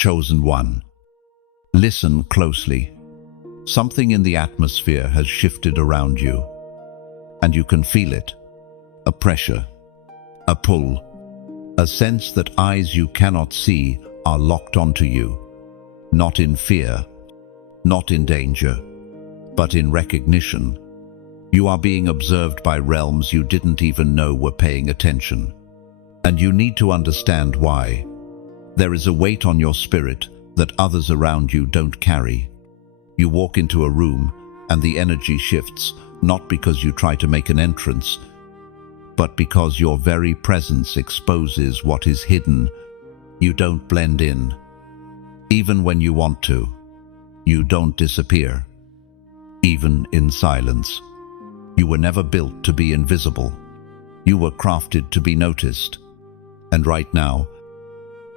Chosen one. Listen closely. Something in the atmosphere has shifted around you, and you can feel it. A pressure, a pull, a sense that eyes you cannot see are locked onto you, not in fear, not in danger, but in recognition. You are being observed by realms you didn't even know were paying attention. And you need to understand why. There is a weight on your spirit that others around you don't carry. You walk into a room and the energy shifts, not because you try to make an entrance, but because your very presence exposes what is hidden. You don't blend in. Even when you want to. You don't disappear. Even in silence. You were never built to be invisible. You were crafted to be noticed. And right now,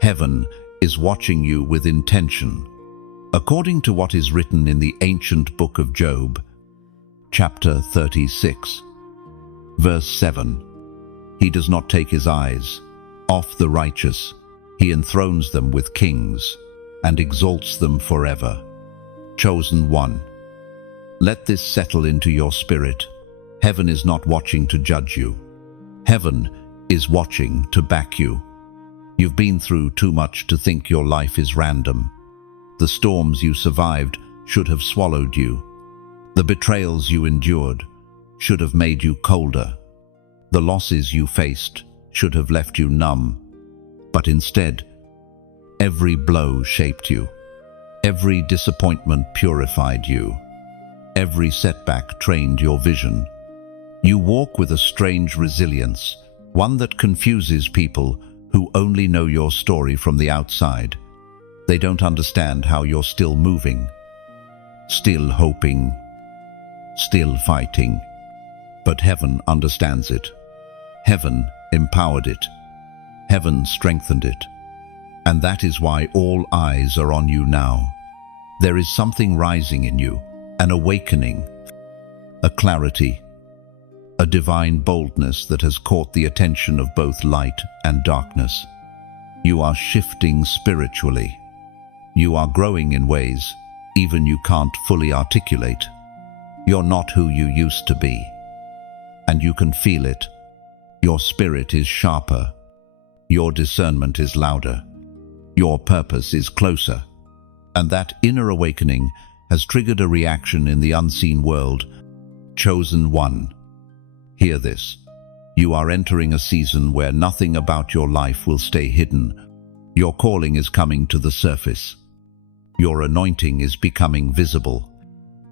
heaven is watching you with intention. According to what is written in the ancient book of Job, chapter 36, verse 7, He does not take his eyes off the righteous. He enthrones them with kings and exalts them forever. Chosen one. Let this settle into your spirit. Heaven is not watching to judge you. Heaven is watching to back you. You've been through too much to think your life is random. The storms you survived should have swallowed you. The betrayals you endured should have made you colder. The losses you faced should have left you numb. But instead, every blow shaped you. Every disappointment purified you. Every setback trained your vision. You walk with a strange resilience, one that confuses people who only know your story from the outside. They don't understand how you're still moving, still hoping, still fighting. But heaven understands it. Heaven empowered it. Heaven strengthened it. And that is why all eyes are on you now. There is something rising in you, an awakening, a clarity, a divine boldness that has caught the attention of both light and darkness. You are shifting spiritually. You are growing in ways even you can't fully articulate. You're not who you used to be. And you can feel it. Your spirit is sharper. Your discernment is louder. Your purpose is closer. And that inner awakening has triggered a reaction in the unseen world. Chosen one. Hear this. You are entering a season where nothing about your life will stay hidden. Your calling is coming to the surface. Your anointing is becoming visible.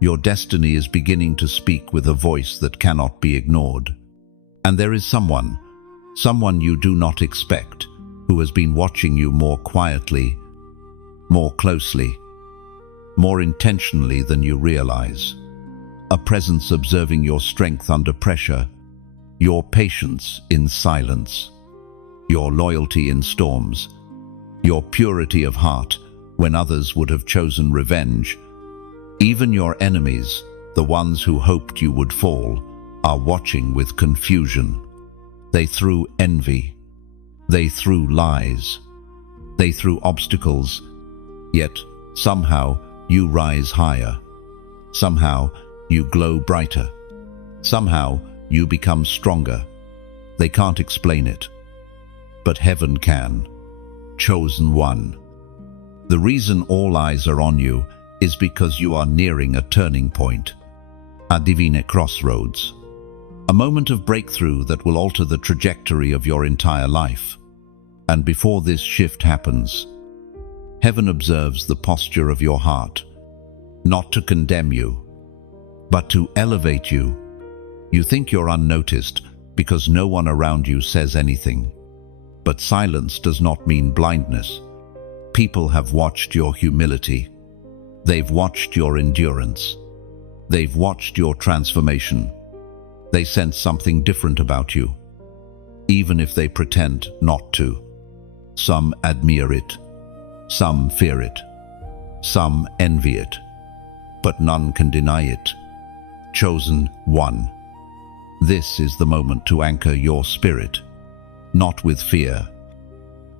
Your destiny is beginning to speak with a voice that cannot be ignored. And there is someone you do not expect, who has been watching you more quietly, more closely, more intentionally than you realize. A presence observing your strength under pressure, your patience in silence, your loyalty in storms, your purity of heart when others would have chosen revenge. Even your enemies, the ones who hoped you would fall, are watching with confusion. They threw envy. They threw lies. They threw obstacles. Yet, somehow, you rise higher. Somehow, you glow brighter. Somehow, you become stronger. They can't explain it. But heaven can. Chosen one. The reason all eyes are on you is because you are nearing a turning point. A divine crossroads. A moment of breakthrough that will alter the trajectory of your entire life. And before this shift happens, heaven observes the posture of your heart, not to condemn you, but to elevate you. You think you're unnoticed because no one around you says anything. But silence does not mean blindness. People have watched your humility. They've watched your endurance. They've watched your transformation. They sense something different about you, even if they pretend not to. Some admire it. Some fear it. Some envy it. But none can deny it. Chosen one. This is the moment to anchor your spirit, not with fear,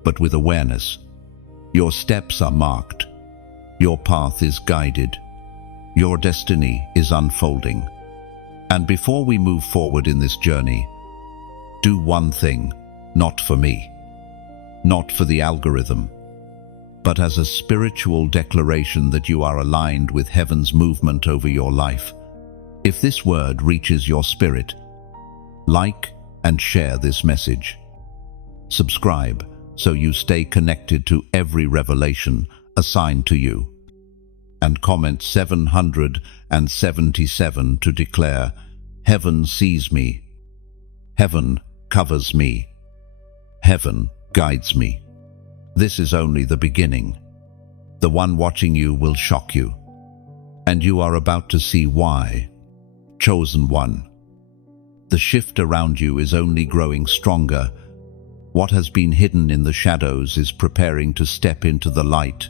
but with awareness. Your steps are marked. Your path is guided. Your destiny is unfolding. And before we move forward in this journey, do one thing, not for me, not for the algorithm, but as a spiritual declaration that you are aligned with heaven's movement over your life. If this word reaches your spirit, like and share this message. Subscribe so you stay connected to every revelation assigned to you. And comment 777 to declare, Heaven sees me. Heaven covers me. Heaven guides me. This is only the beginning. The one watching you will shock you. And you are about to see why. Chosen one. The shift around you is only growing stronger. What has been hidden in the shadows is preparing to step into the light.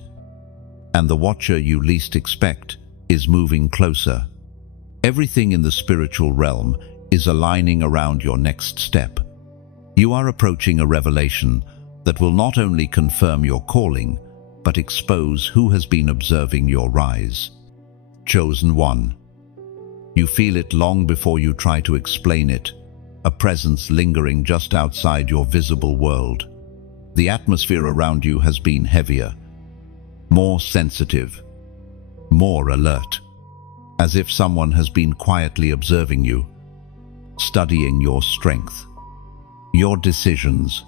And the watcher you least expect is moving closer. Everything in the spiritual realm is aligning around your next step. You are approaching a revelation that will not only confirm your calling, but expose who has been observing your rise. Chosen one. You feel it long before you try to explain it, a presence lingering just outside your visible world. The atmosphere around you has been heavier, more sensitive, more alert, as if someone has been quietly observing you, studying your strength, your decisions,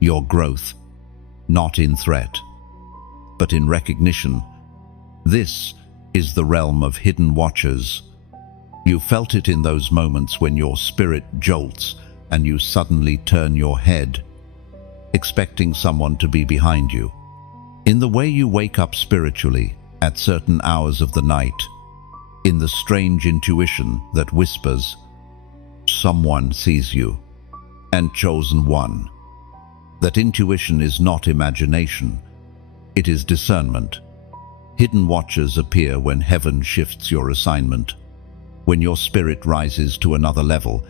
your growth, not in threat, but in recognition. This is the realm of hidden watchers. You felt it in those moments when your spirit jolts and you suddenly turn your head, expecting someone to be behind you. In the way you wake up spiritually at certain hours of the night, in the strange intuition that whispers, someone sees you. And chosen one. That intuition is not imagination, it is discernment. Hidden watchers appear when heaven shifts your assignment, when your spirit rises to another level,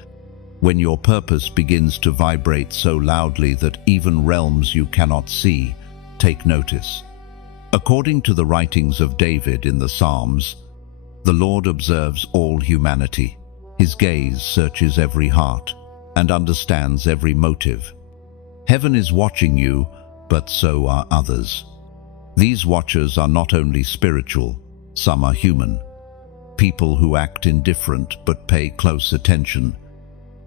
when your purpose begins to vibrate so loudly that even realms you cannot see take notice. According to the writings of David in the Psalms, the Lord observes all humanity. His gaze searches every heart and understands every motive. Heaven is watching you, but so are others. These watchers are not only spiritual, some are human. People who act indifferent but pay close attention.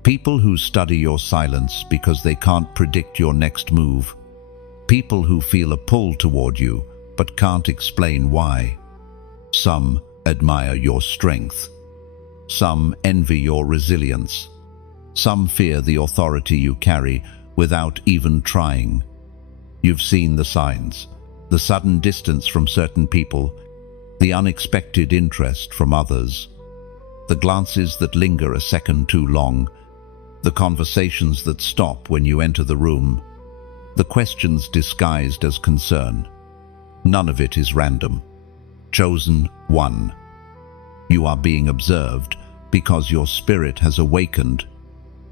People who study your silence because they can't predict your next move. People who feel a pull toward you but can't explain why. Some admire your strength. Some envy your resilience. Some fear the authority you carry without even trying. You've seen the signs, the sudden distance from certain people, the unexpected interest from others, the glances that linger a second too long, the conversations that stop when you enter the room, the questions disguised as concern. None of it is random. Chosen one. You are being observed because your spirit has awakened.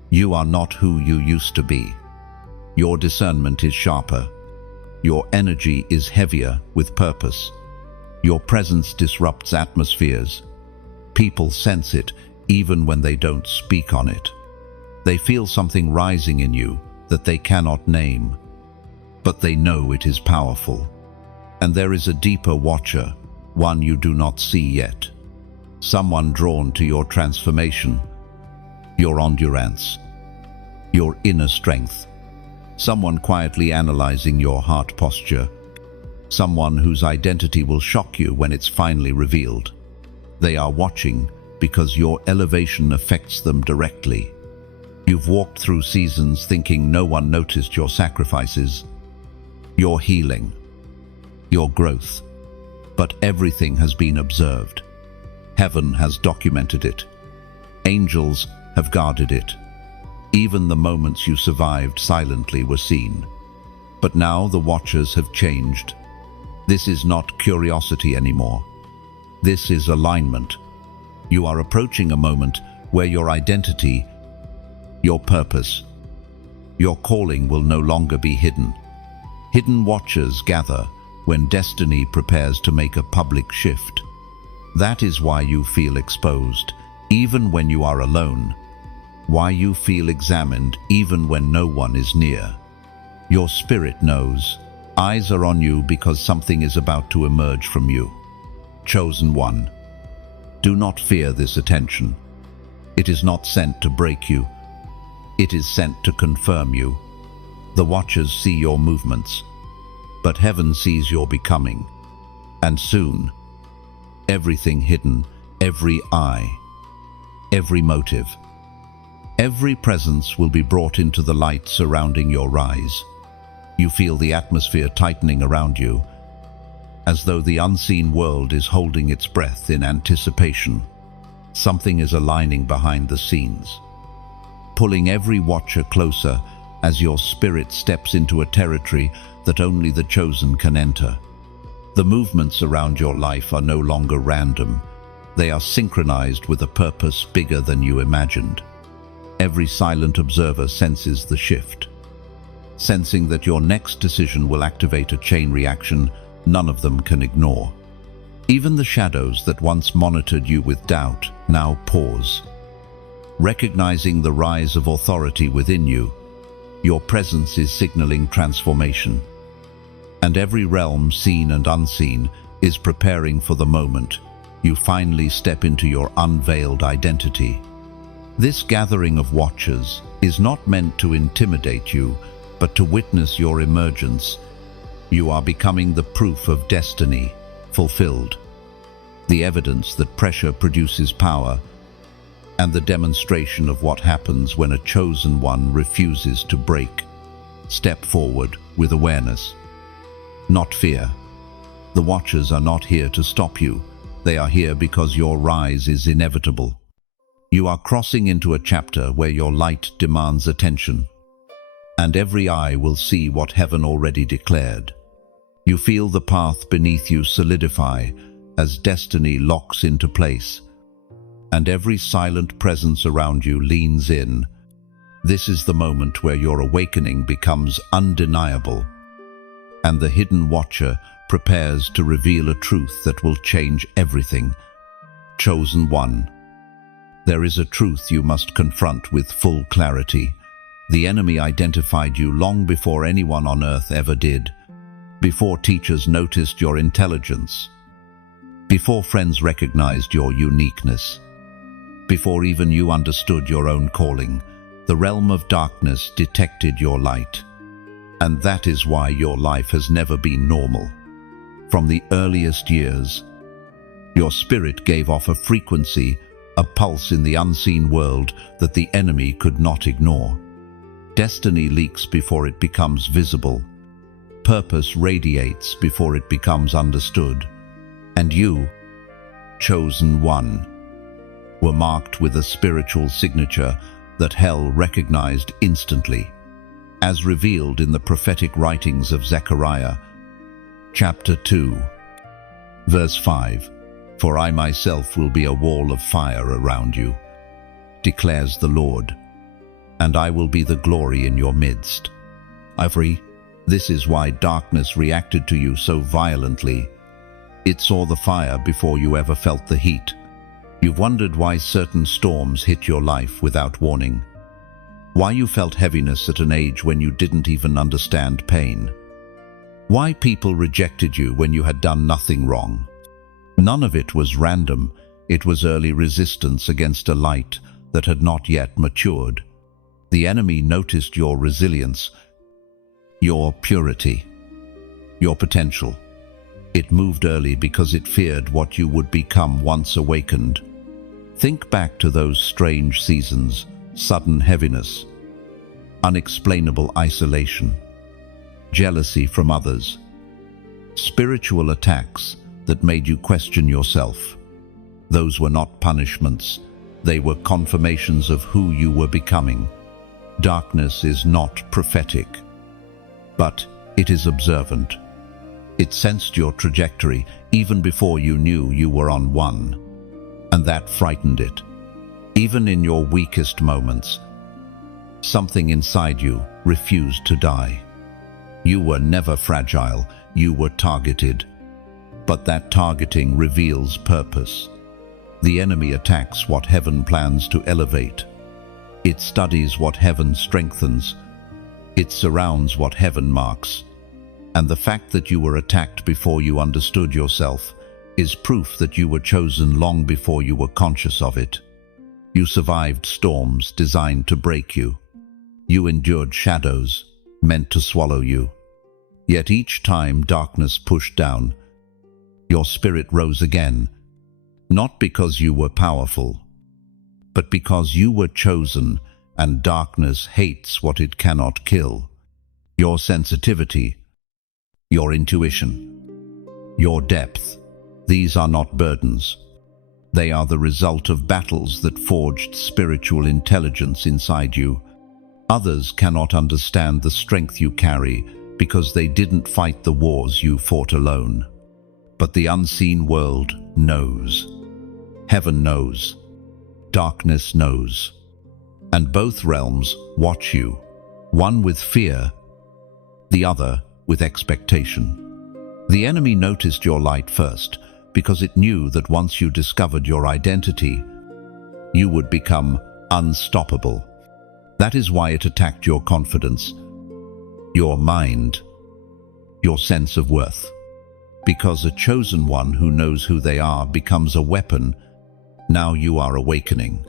You are not who you used to be. Your discernment is sharper. Your energy is heavier with purpose. Your presence disrupts atmospheres. People sense it even when they don't speak on it. They feel something rising in you that they cannot name, but they know it is powerful. And there is a deeper watcher, one you do not see yet. Someone drawn to your transformation, your endurance, your inner strength. Someone quietly analyzing your heart posture. Someone whose identity will shock you when it's finally revealed. They are watching because your elevation affects them directly. You've walked through seasons thinking no one noticed your sacrifices, your healing, your growth. But everything has been observed. Heaven has documented it. Angels have guarded it. Even the moments you survived silently were seen. But now the watchers have changed. This is not curiosity anymore. This is alignment. You are approaching a moment where your identity, your purpose, your calling will no longer be hidden. Hidden watchers gather when destiny prepares to make a public shift. That is why you feel exposed, even when you are alone. Why you feel examined, even when no one is near. Your spirit knows. Eyes are on you because something is about to emerge from you. Chosen one. Do not fear this attention. It is not sent to break you. It is sent to confirm you. The watchers see your movements, but heaven sees your becoming. And soon, everything hidden, every eye, every motive, every presence will be brought into the light surrounding your rise. You feel the atmosphere tightening around you, as though the unseen world is holding its breath in anticipation. Something is aligning behind the scenes, pulling every watcher closer as your spirit steps into a territory that only the chosen can enter. The movements around your life are no longer random. They are synchronized with a purpose bigger than you imagined. Every silent observer senses the shift, sensing that your next decision will activate a chain reaction none of them can ignore. Even the shadows that once monitored you with doubt now pause. Recognizing the rise of authority within you, your presence is signaling transformation. And every realm, seen and unseen, is preparing for the moment you finally step into your unveiled identity. This gathering of watchers is not meant to intimidate you, but to witness your emergence. You are becoming the proof of destiny fulfilled, the evidence that pressure produces power, and the demonstration of what happens when a chosen one refuses to break. Step forward with awareness, not fear. The watchers are not here to stop you. They are here because your rise is inevitable. You are crossing into a chapter where your light demands attention, and every eye will see what heaven already declared. You feel the path beneath you solidify as destiny locks into place, and every silent presence around you leans in. This is the moment where your awakening becomes undeniable, and the hidden watcher prepares to reveal a truth that will change everything. Chosen one. There is a truth you must confront with full clarity. The enemy identified you long before anyone on earth ever did, before teachers noticed your intelligence, before friends recognized your uniqueness, before even you understood your own calling. The realm of darkness detected your light. And that is why your life has never been normal. From the earliest years, your spirit gave off a frequency, a pulse in the unseen world that the enemy could not ignore. Destiny leaks before it becomes visible. Purpose radiates before it becomes understood. And you, chosen one, were marked with a spiritual signature that hell recognized instantly, as revealed in the prophetic writings of Zechariah, chapter 2, verse 5. For I myself will be a wall of fire around you, declares the Lord, and I will be the glory in your midst. This is why darkness reacted to you so violently. It saw the fire before you ever felt the heat. You've wondered why certain storms hit your life without warning. Why you felt heaviness at an age when you didn't even understand pain. Why people rejected you when you had done nothing wrong. None of it was random. It was early resistance against a light that had not yet matured. The enemy noticed your resilience, your purity, your potential. It moved early because it feared what you would become once awakened. Think back to those strange seasons, sudden heaviness, unexplainable isolation, jealousy from others, spiritual attacks that made you question yourself. Those were not punishments, they were confirmations of who you were becoming. Darkness is not prophetic, but it is observant. It sensed your trajectory even before you knew you were on one, and that frightened it. Even in your weakest moments, something inside you refused to die. You were never fragile, you were targeted. But that targeting reveals purpose. The enemy attacks what heaven plans to elevate. It studies what heaven strengthens. It surrounds what heaven marks. And the fact that you were attacked before you understood yourself is proof that you were chosen long before you were conscious of it. You survived storms designed to break you. You endured shadows meant to swallow you. Yet each time darkness pushed down, your spirit rose again, not because you were powerful, but because you were chosen, and darkness hates what it cannot kill. Your sensitivity, your intuition, your depth, these are not burdens. They are the result of battles that forged spiritual intelligence inside you. Others cannot understand the strength you carry because they didn't fight the wars you fought alone. But the unseen world knows. Heaven knows. Darkness knows. And both realms watch you, one with fear, the other with expectation. The enemy noticed your light first because it knew that once you discovered your identity, you would become unstoppable. That is why it attacked your confidence, your mind, your sense of worth. Because a chosen one who knows who they are becomes a weapon, now you are awakening.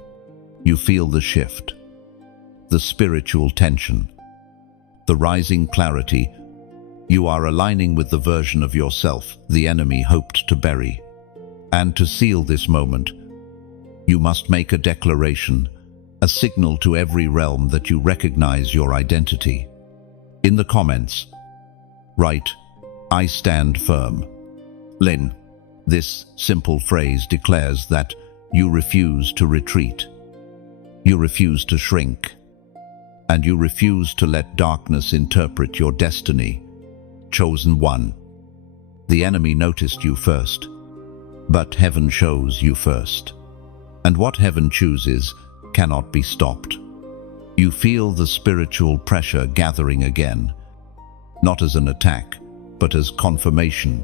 You feel the shift, the spiritual tension, the rising clarity. You are aligning with the version of yourself the enemy hoped to bury. And to seal this moment, you must make a declaration, a signal to every realm that you recognize your identity. In the comments, write, "I stand firm." Lynn, this simple phrase declares that you refuse to retreat. You refuse to shrink. And you refuse to let darkness interpret your destiny. Chosen one. The enemy noticed you first, but heaven shows you first. And what heaven chooses cannot be stopped. You feel the spiritual pressure gathering again, not as an attack, but as confirmation.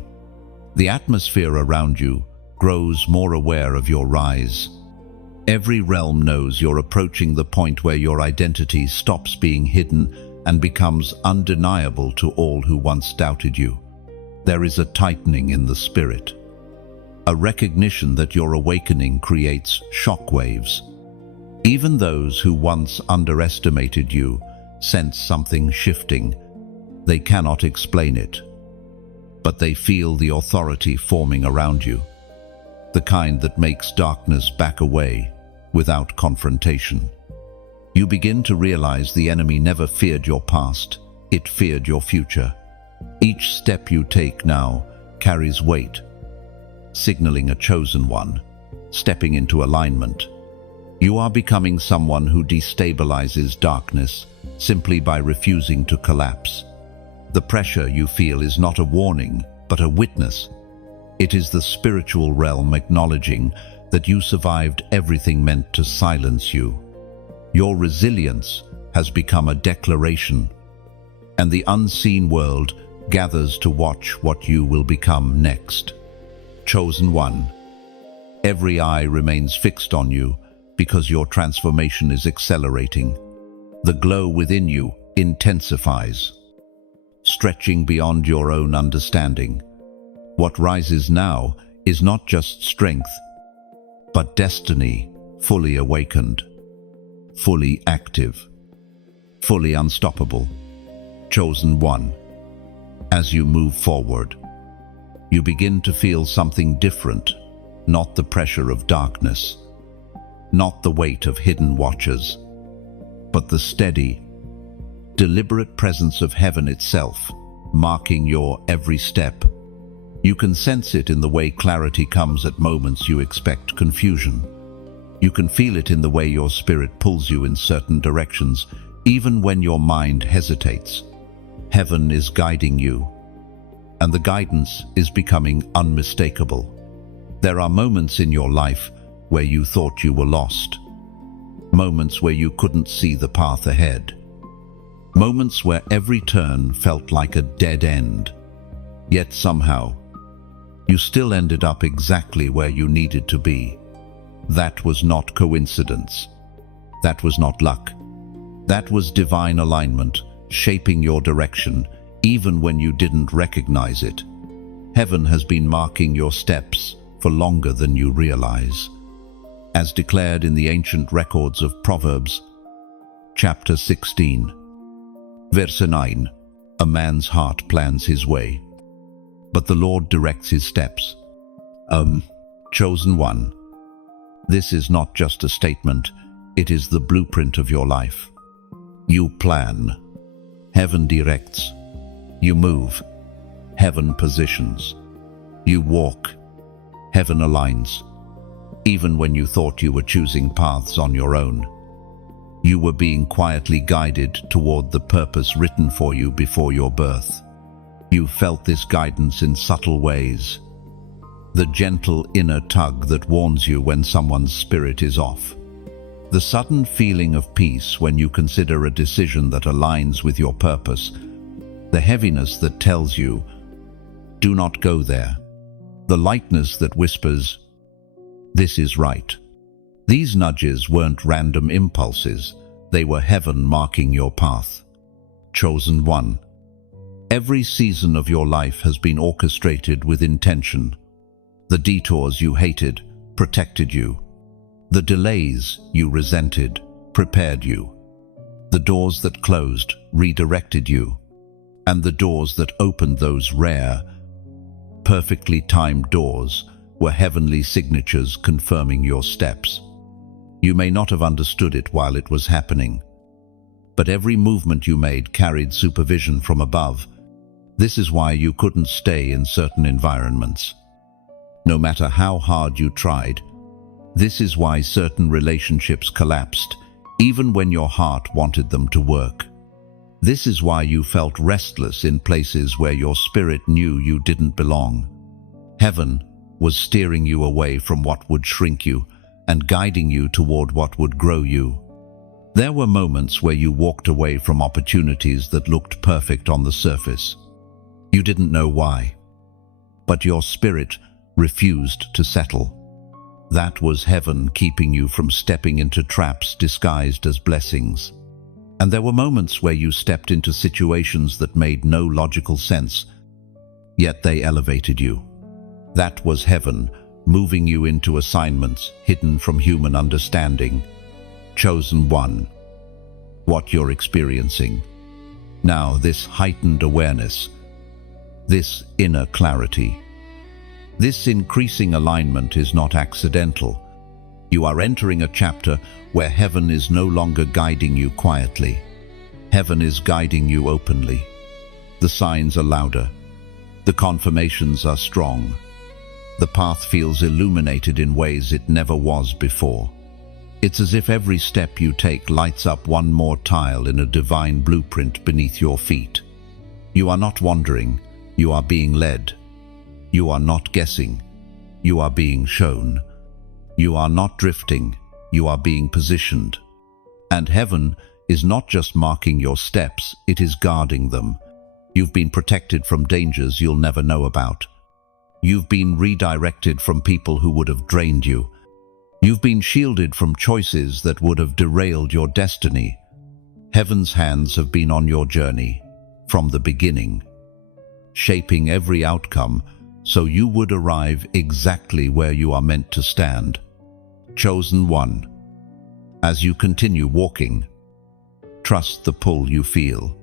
The atmosphere around you grows more aware of your rise. Every realm knows you're approaching the point where your identity stops being hidden and becomes undeniable to all who once doubted you. There is a tightening in the spirit, a recognition that your awakening creates shockwaves. Even those who once underestimated you sense something shifting. They cannot explain it, but they feel the authority forming around you, the kind that makes darkness back away without confrontation. You begin to realize the enemy never feared your past, it feared your future. Each step you take now carries weight, signaling a chosen one, stepping into alignment. You are becoming someone who destabilizes darkness simply by refusing to collapse. The pressure you feel is not a warning, but a witness. It is the spiritual realm acknowledging that you survived everything meant to silence you. Your resilience has become a declaration, and the unseen world gathers to watch what you will become next. Chosen one. Every eye remains fixed on you because your transformation is accelerating. The glow within you intensifies, stretching beyond your own understanding. What rises now is not just strength, but destiny fully awakened, fully active, fully unstoppable. Chosen one. As you move forward, you begin to feel something different, not the pressure of darkness, not the weight of hidden watchers, but the steady, deliberate presence of heaven itself, marking your every step. You can sense it in the way clarity comes at moments you expect confusion. You can feel it in the way your spirit pulls you in certain directions, even when your mind hesitates. Heaven is guiding you, and the guidance is becoming unmistakable. There are moments in your life where you thought you were lost, moments where you couldn't see the path ahead. Moments where every turn felt like a dead end. Yet somehow, you still ended up exactly where you needed to be. That was not coincidence. That was not luck. That was divine alignment, shaping your direction, even when you didn't recognize it. Heaven has been marking your steps for longer than you realize. As declared in the ancient records of Proverbs, chapter 16, verse 9, a man's heart plans his way, but the Lord directs his steps. Chosen one. This is not just a statement, it is the blueprint of your life. You plan. Heaven directs. You move. Heaven positions. You walk. Heaven aligns. Even when you thought you were choosing paths on your own, you were being quietly guided toward the purpose written for you before your birth. You felt this guidance in subtle ways. The gentle inner tug that warns you when someone's spirit is off. The sudden feeling of peace when you consider a decision that aligns with your purpose. The heaviness that tells you, do not go there. The lightness that whispers, this is right. These nudges weren't random impulses, they were heaven marking your path. Chosen one. Every season of your life has been orchestrated with intention. The detours you hated protected you. The delays you resented prepared you. The doors that closed redirected you. And the doors that opened, those rare, perfectly timed doors, were heavenly signatures confirming your steps. You may not have understood it while it was happening, but every movement you made carried supervision from above. This is why you couldn't stay in certain environments, no matter how hard you tried. This is why certain relationships collapsed, even when your heart wanted them to work. This is why you felt restless in places where your spirit knew you didn't belong. Heaven was steering you away from what would shrink you and guiding you toward what would grow you. There were moments where you walked away from opportunities that looked perfect on the surface. You didn't know why, but your spirit refused to settle. That was heaven keeping you from stepping into traps disguised as blessings. And there were moments where you stepped into situations that made no logical sense, yet they elevated you. That was heaven moving you into assignments hidden from human understanding. Chosen one. What you're experiencing now, this heightened awareness, this inner clarity, this increasing alignment is not accidental. You are entering a chapter where heaven is no longer guiding you quietly. Heaven is guiding you openly. The signs are louder. The confirmations are strong. The path feels illuminated in ways it never was before. It's as if every step you take lights up one more tile in a divine blueprint beneath your feet. You are not wandering, you are being led. You are not guessing, you are being shown. You are not drifting, you are being positioned. And heaven is not just marking your steps, it is guarding them. You've been protected from dangers you'll never know about. You've been redirected from people who would have drained you. You've been shielded from choices that would have derailed your destiny. Heaven's hands have been on your journey from the beginning, shaping every outcome so you would arrive exactly where you are meant to stand. Chosen one. As you continue walking, trust the pull you feel.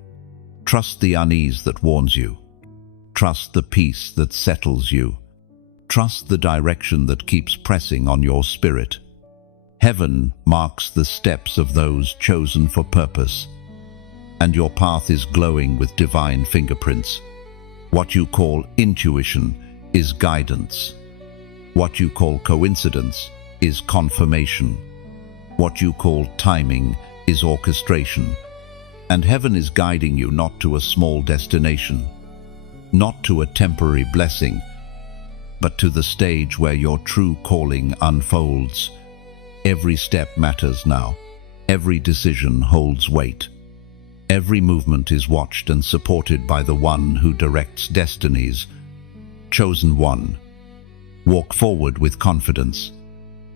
Trust the unease that warns you. Trust the peace that settles you. Trust the direction that keeps pressing on your spirit. Heaven marks the steps of those chosen for purpose, and your path is glowing with divine fingerprints. What you call intuition is guidance. What you call coincidence is confirmation. What you call timing is orchestration. And heaven is guiding you not to a small destination, not to a temporary blessing, but to the stage where your true calling unfolds. Every step matters now. Every decision holds weight. Every movement is watched and supported by the one who directs destinies. Chosen one. Walk forward with confidence.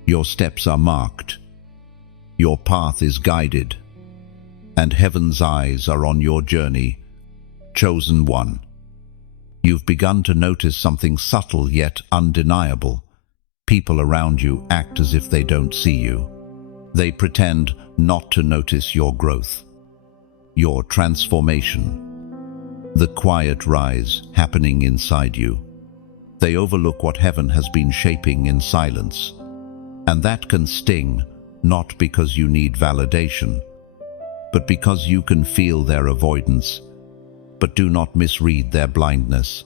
Your steps are marked. Your path is guided. And heaven's eyes are on your journey. Chosen one. You've begun to notice something subtle yet undeniable. People around you act as if they don't see you. They pretend not to notice your growth, your transformation, the quiet rise happening inside you. They overlook what heaven has been shaping in silence. And that can sting, not because you need validation, but because you can feel their avoidance. But do not misread their blindness.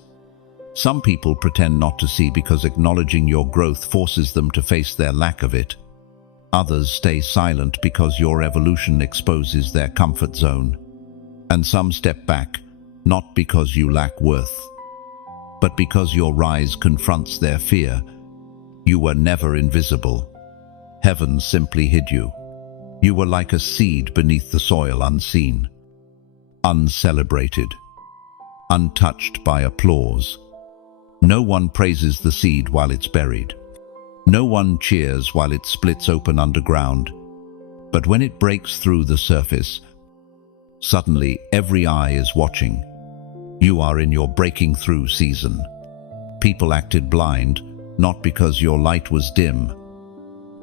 Some people pretend not to see because acknowledging your growth forces them to face their lack of it. Others stay silent because your evolution exposes their comfort zone. And some step back, not because you lack worth, but because your rise confronts their fear. You were never invisible. Heaven simply hid you. You were like a seed beneath the soil, unseen, uncelebrated, untouched by applause. No one praises the seed while it's buried. No one cheers while it splits open underground. But when it breaks through the surface, suddenly every eye is watching. You are in your breaking through season. People acted blind, not because your light was dim,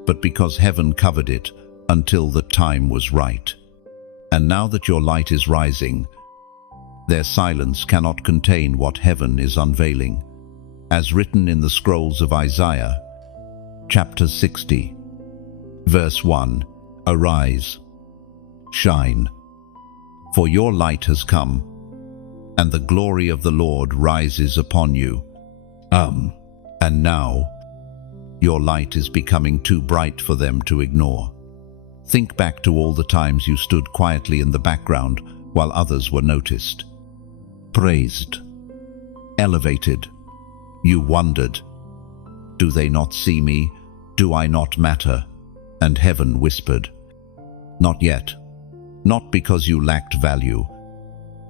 but because heaven covered it until the time was right. And now that your light is rising, their silence cannot contain what heaven is unveiling. As written in the scrolls of Isaiah, chapter 60, verse 1, Arise, shine, for your light has come, and the glory of the Lord rises upon you. And now, your light is becoming too bright for them to ignore. Think back to all the times you stood quietly in the background while others were noticed, praised, elevated. You wondered, do they not see me? Do I not matter? And heaven whispered, not yet. Not because you lacked value,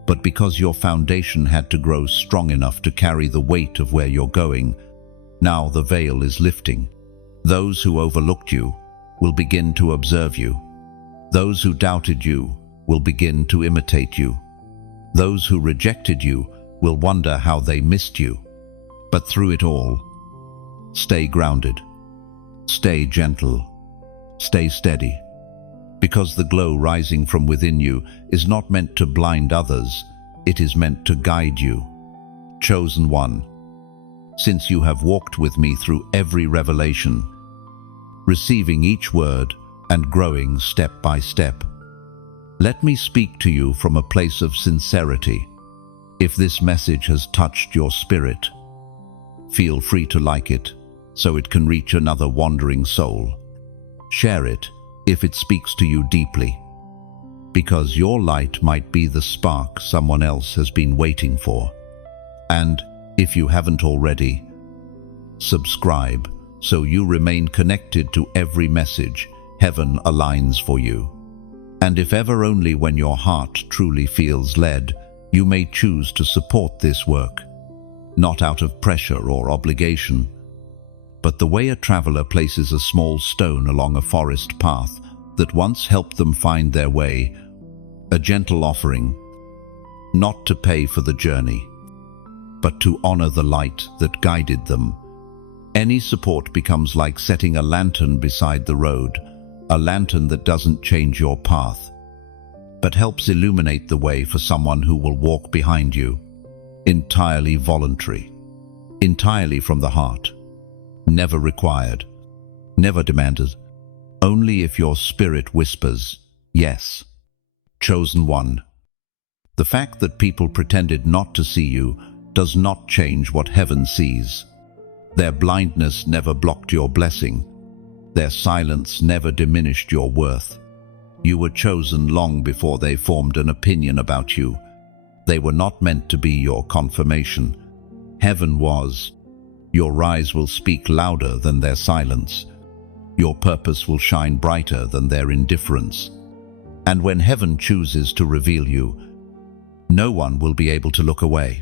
but because your foundation had to grow strong enough to carry the weight of where you're going. Now the veil is lifting. Those who overlooked you will begin to observe you. Those who doubted you will begin to imitate you. Those who rejected you will wonder how they missed you. But through it all, stay grounded, stay gentle, stay steady, because the glow rising from within you is not meant to blind others, it is meant to guide you. Chosen one, since you have walked with me through every revelation, receiving each word and growing step by step, let me speak to you from a place of sincerity. If this message has touched your spirit, feel free to like it so it can reach another wandering soul. Share it if it speaks to you deeply, because your light might be the spark someone else has been waiting for. And if you haven't already, subscribe so you remain connected to every message heaven aligns for you. And if ever only when your heart truly feels led, you may choose to support this work, not out of pressure or obligation, but the way a traveler places a small stone along a forest path that once helped them find their way, a gentle offering, not to pay for the journey, but to honor the light that guided them. Any support becomes like setting a lantern beside the road, a lantern that doesn't change your path, but helps illuminate the way for someone who will walk behind you. Entirely voluntary, entirely from the heart, never required, never demanded, only if your spirit whispers, yes. Chosen one. The fact that people pretended not to see you does not change what heaven sees. Their blindness never blocked your blessing. Their silence never diminished your worth. You were chosen long before they formed an opinion about you. They were not meant to be your confirmation. Heaven was. Your rise will speak louder than their silence. Your purpose will shine brighter than their indifference. And when heaven chooses to reveal you, no one will be able to look away.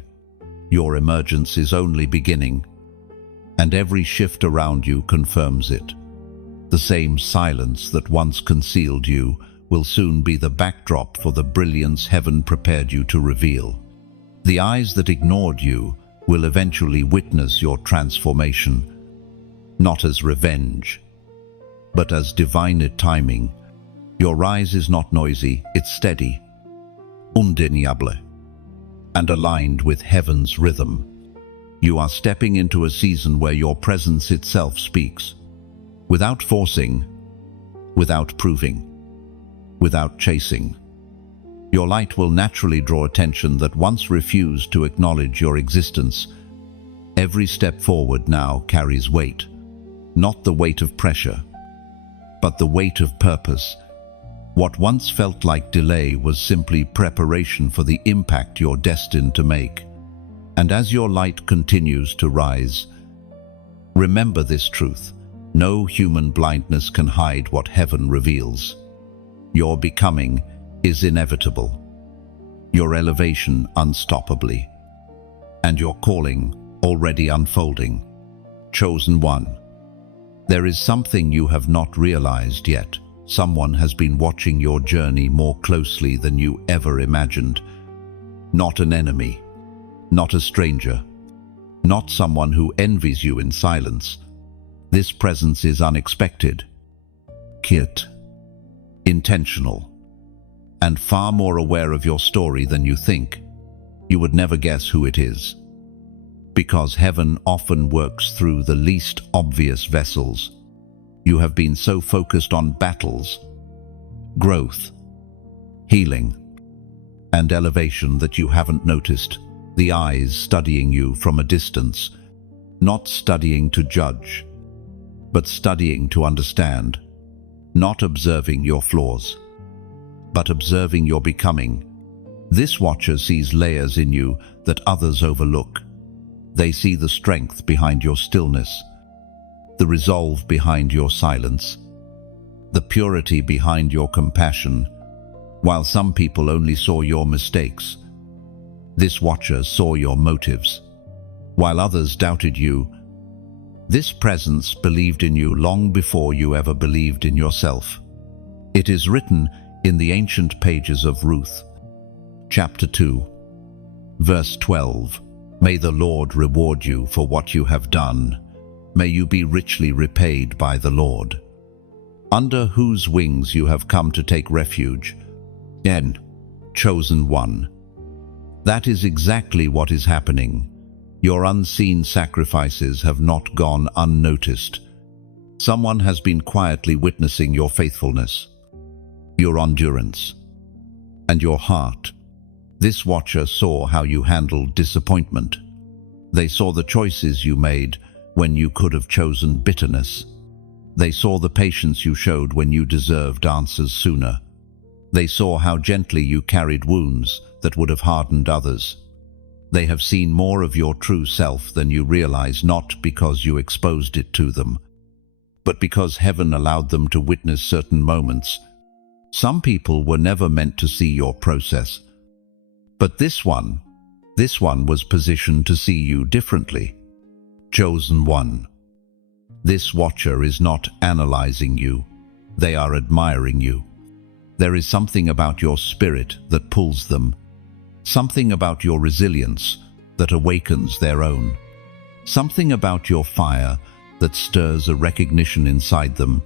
Your emergence is only beginning, and every shift around you confirms it. The same silence that once concealed you will soon be the backdrop for the brilliance heaven prepared you to reveal. The eyes that ignored you will eventually witness your transformation, not as revenge, but as divine timing. Your rise is not noisy, it's steady, undeniable, and aligned with heaven's rhythm. You are stepping into a season where your presence itself speaks, without forcing, without proving, without chasing. Your light will naturally draw attention that once refused to acknowledge your existence. Every step forward now carries weight, not the weight of pressure, but the weight of purpose. What once felt like delay was simply preparation for the impact you're destined to make. And as your light continues to rise, remember this truth: no human blindness can hide what heaven reveals. Your becoming is inevitable, your elevation unstoppably, and your calling already unfolding. Chosen one, there is something you have not realized yet. Someone has been watching your journey more closely than you ever imagined. Not an enemy, not a stranger, not someone who envies you in silence. This presence is unexpected, quiet, intentional, and far more aware of your story than you think. You would never guess who it is, because heaven often works through the least obvious vessels. You have been so focused on battles, growth, healing, and elevation that you haven't noticed the eyes studying you from a distance, not studying to judge, but studying to understand, not observing your flaws, but observing your becoming. This watcher sees layers in you that others overlook. They see the strength behind your stillness, the resolve behind your silence, the purity behind your compassion. While some people only saw your mistakes, this watcher saw your motives. While others doubted you, this presence believed in you long before you ever believed in yourself. It is written in the ancient pages of Ruth, chapter 2, verse 12, "May the Lord reward you for what you have done. May you be richly repaid by the Lord, under whose wings you have come to take refuge." N. Chosen one. That is exactly what is happening. Your unseen sacrifices have not gone unnoticed. Someone has been quietly witnessing your faithfulness, your endurance, and your heart. This watcher saw how you handled disappointment. They saw the choices you made when you could have chosen bitterness. They saw the patience you showed when you deserved answers sooner. They saw how gently you carried wounds that would have hardened others. They have seen more of your true self than you realize, not because you exposed it to them, but because heaven allowed them to witness certain moments. Some people were never meant to see your process, but this one was positioned to see you differently. Chosen one. This watcher is not analyzing you, they are admiring you. There is something about your spirit that pulls them, something about your resilience that awakens their own, something about your fire that stirs a recognition inside them.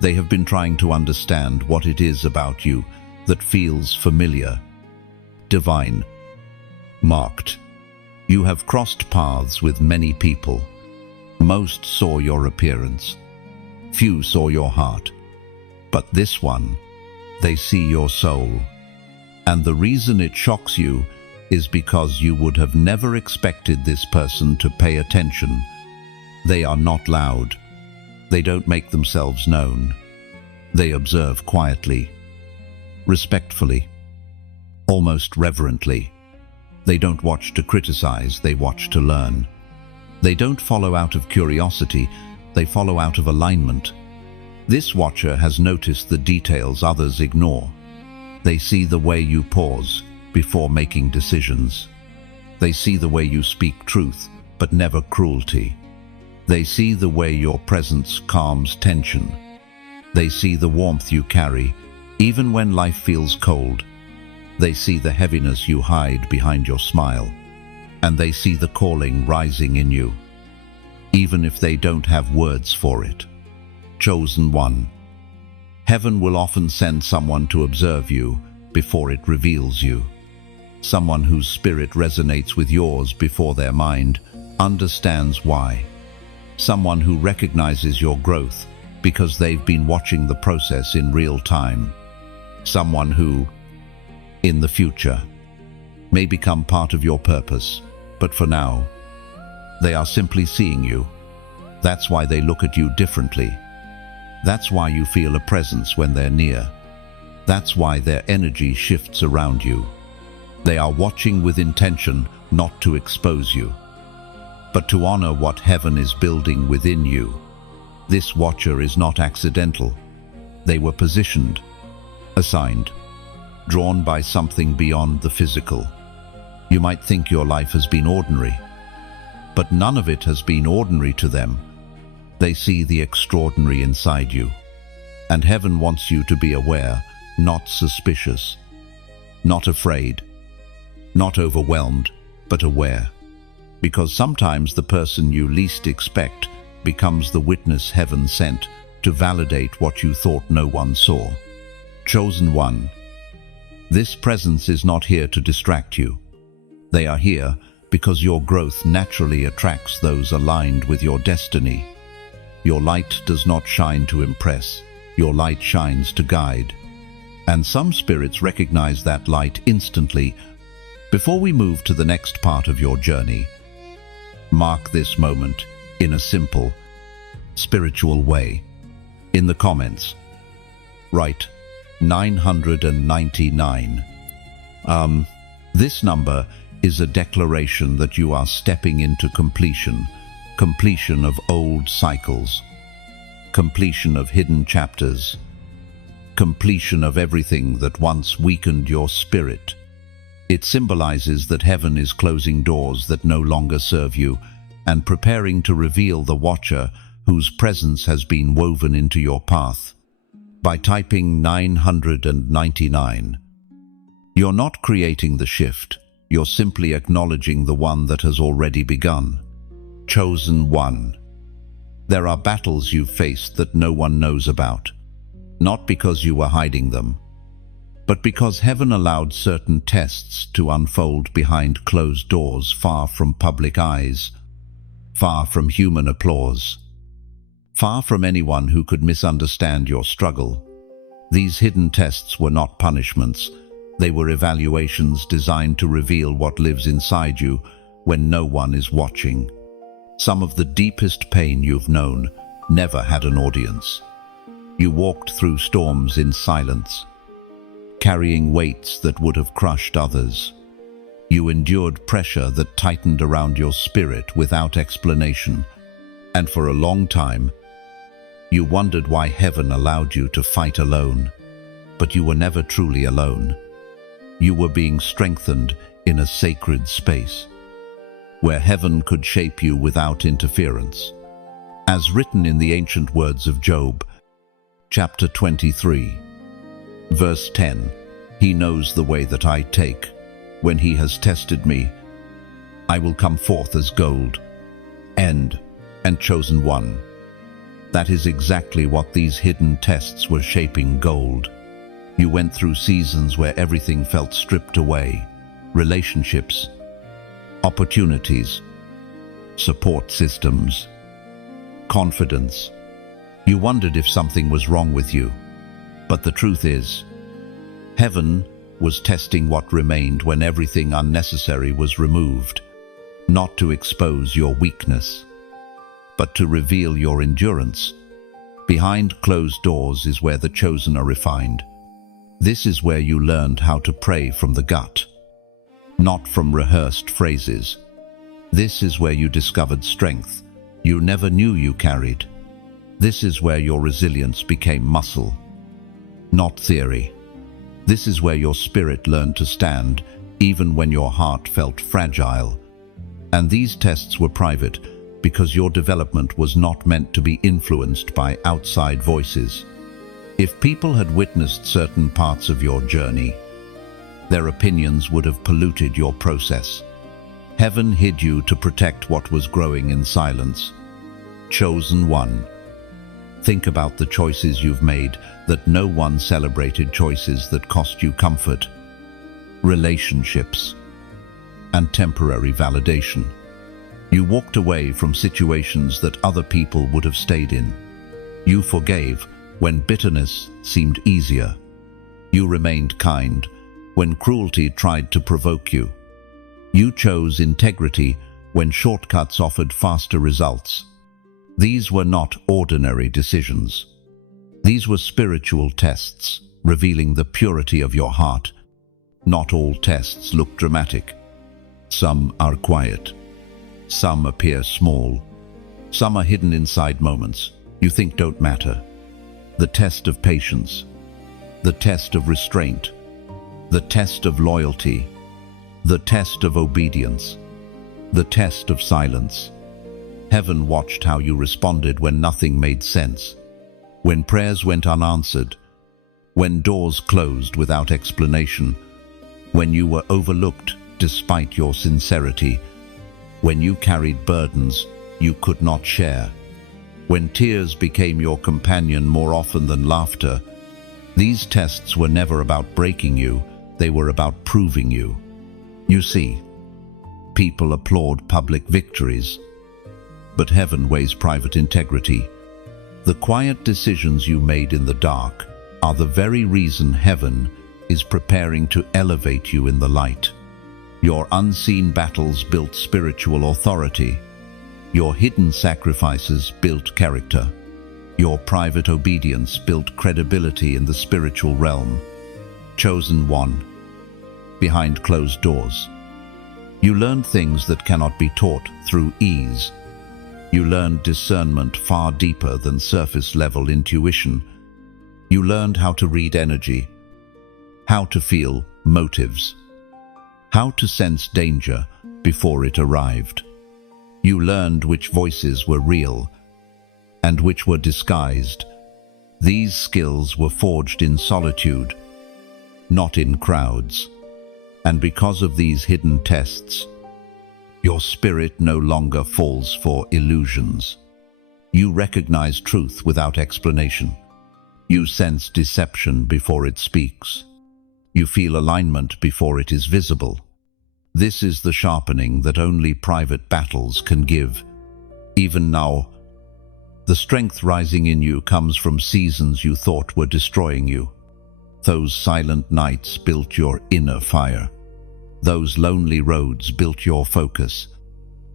They have been trying to understand what it is about you that feels familiar, divine, marked. You have crossed paths with many people. Most saw your appearance. Few saw your heart. But this one, they see your soul. And the reason it shocks you is because you would have never expected this person to pay attention. They are not loud. They don't make themselves known. They observe quietly, respectfully, almost reverently. They don't watch to criticize, they watch to learn. They don't follow out of curiosity, they follow out of alignment. This watcher has noticed the details others ignore. They see the way you pause before making decisions. They see the way you speak truth, but never cruelty. They see the way your presence calms tension. They see the warmth you carry, even when life feels cold. They see the heaviness you hide behind your smile. And they see the calling rising in you, even if they don't have words for it. Chosen one. Heaven will often send someone to observe you before it reveals you. Someone whose spirit resonates with yours before their mind understands why. Someone who recognizes your growth because they've been watching the process in real time. Someone who, in the future, may become part of your purpose, but for now, they are simply seeing you. That's why they look at you differently. That's why you feel a presence when they're near. That's why their energy shifts around you. They are watching with intention, not to expose you, but to honor what heaven is building within you. This watcher is not accidental. They were positioned, assigned, drawn by something beyond the physical. You might think your life has been ordinary, but none of it has been ordinary to them. They see the extraordinary inside you. And heaven wants you to be aware, not suspicious, not afraid, not overwhelmed, but aware. Because sometimes the person you least expect becomes the witness heaven sent to validate what you thought no one saw. Chosen one. This presence is not here to distract you. They are here because your growth naturally attracts those aligned with your destiny. Your light does not shine to impress. Your light shines to guide. And some spirits recognize that light instantly. Before we move to the next part of your journey, mark this moment in a simple, spiritual way. In the comments, write 999. This number is a declaration that you are stepping into completion of old cycles, completion of hidden chapters, completion of everything that once weakened your spirit. It symbolizes that heaven is closing doors that no longer serve you and preparing to reveal the watcher whose presence has been woven into your path. By typing 999, you're not creating the shift, you're simply acknowledging the one that has already begun. Chosen one. There are battles you've faced that no one knows about, not because you were hiding them, but because heaven allowed certain tests to unfold behind closed doors, far from public eyes, far from human applause, far from anyone who could misunderstand your struggle. These hidden tests were not punishments. They were evaluations designed to reveal what lives inside you when no one is watching. Some of the deepest pain you've known never had an audience. You walked through storms in silence, carrying weights that would have crushed others. You endured pressure that tightened around your spirit without explanation, and for a long time, you wondered why heaven allowed you to fight alone. But you were never truly alone. You were being strengthened in a sacred space, where heaven could shape you without interference. As written in the ancient words of Job, chapter 23, verse 10, He knows the way that I take. When He has tested me, I will come forth as gold. End. And chosen one. That is exactly what these hidden tests were shaping gold. You went through seasons where everything felt stripped away. Relationships, opportunities, support systems, confidence. You wondered if something was wrong with you. But the truth is, heaven was testing what remained when everything unnecessary was removed, not to expose your weakness, but to reveal your endurance. Behind closed doors is where the chosen are refined. This is where you learned how to pray from the gut, not from rehearsed phrases. This is where you discovered strength you never knew you carried. This is where your resilience became muscle, not theory. This is where your spirit learned to stand, even when your heart felt fragile. And these tests were private, because your development was not meant to be influenced by outside voices. If people had witnessed certain parts of your journey, their opinions would have polluted your process. Heaven hid you to protect what was growing in silence. Chosen one. Think about the choices you've made that no one celebrated, choices that cost you comfort, relationships, and temporary validation. You walked away from situations that other people would have stayed in. You forgave when bitterness seemed easier. You remained kind when cruelty tried to provoke you. You chose integrity when shortcuts offered faster results. These were not ordinary decisions. These were spiritual tests, revealing the purity of your heart. Not all tests look dramatic. Some are quiet. Some appear small. Some are hidden inside moments you think don't matter. The test of patience, the test of restraint, the test of loyalty, the test of obedience, the test of silence. Heaven watched how you responded when nothing made sense, when prayers went unanswered, when doors closed without explanation, when you were overlooked despite your sincerity, when you carried burdens you could not share, when tears became your companion more often than laughter. These tests were never about breaking you, they were about proving you. You see, people applaud public victories, but heaven weighs private integrity. The quiet decisions you made in the dark are the very reason heaven is preparing to elevate you in the light. Your unseen battles built spiritual authority. Your hidden sacrifices built character. Your private obedience built credibility in the spiritual realm. Chosen one. Behind closed doors. You learned things that cannot be taught through ease. You learned discernment far deeper than surface-level intuition. You learned how to read energy, how to feel motives, how to sense danger before it arrived. You learned which voices were real and which were disguised. These skills were forged in solitude, not in crowds. And because of these hidden tests, your spirit no longer falls for illusions. You recognize truth without explanation. You sense deception before it speaks. You feel alignment before it is visible. This is the sharpening that only private battles can give. Even now, the strength rising in you comes from seasons you thought were destroying you. Those silent nights built your inner fire. Those lonely roads built your focus.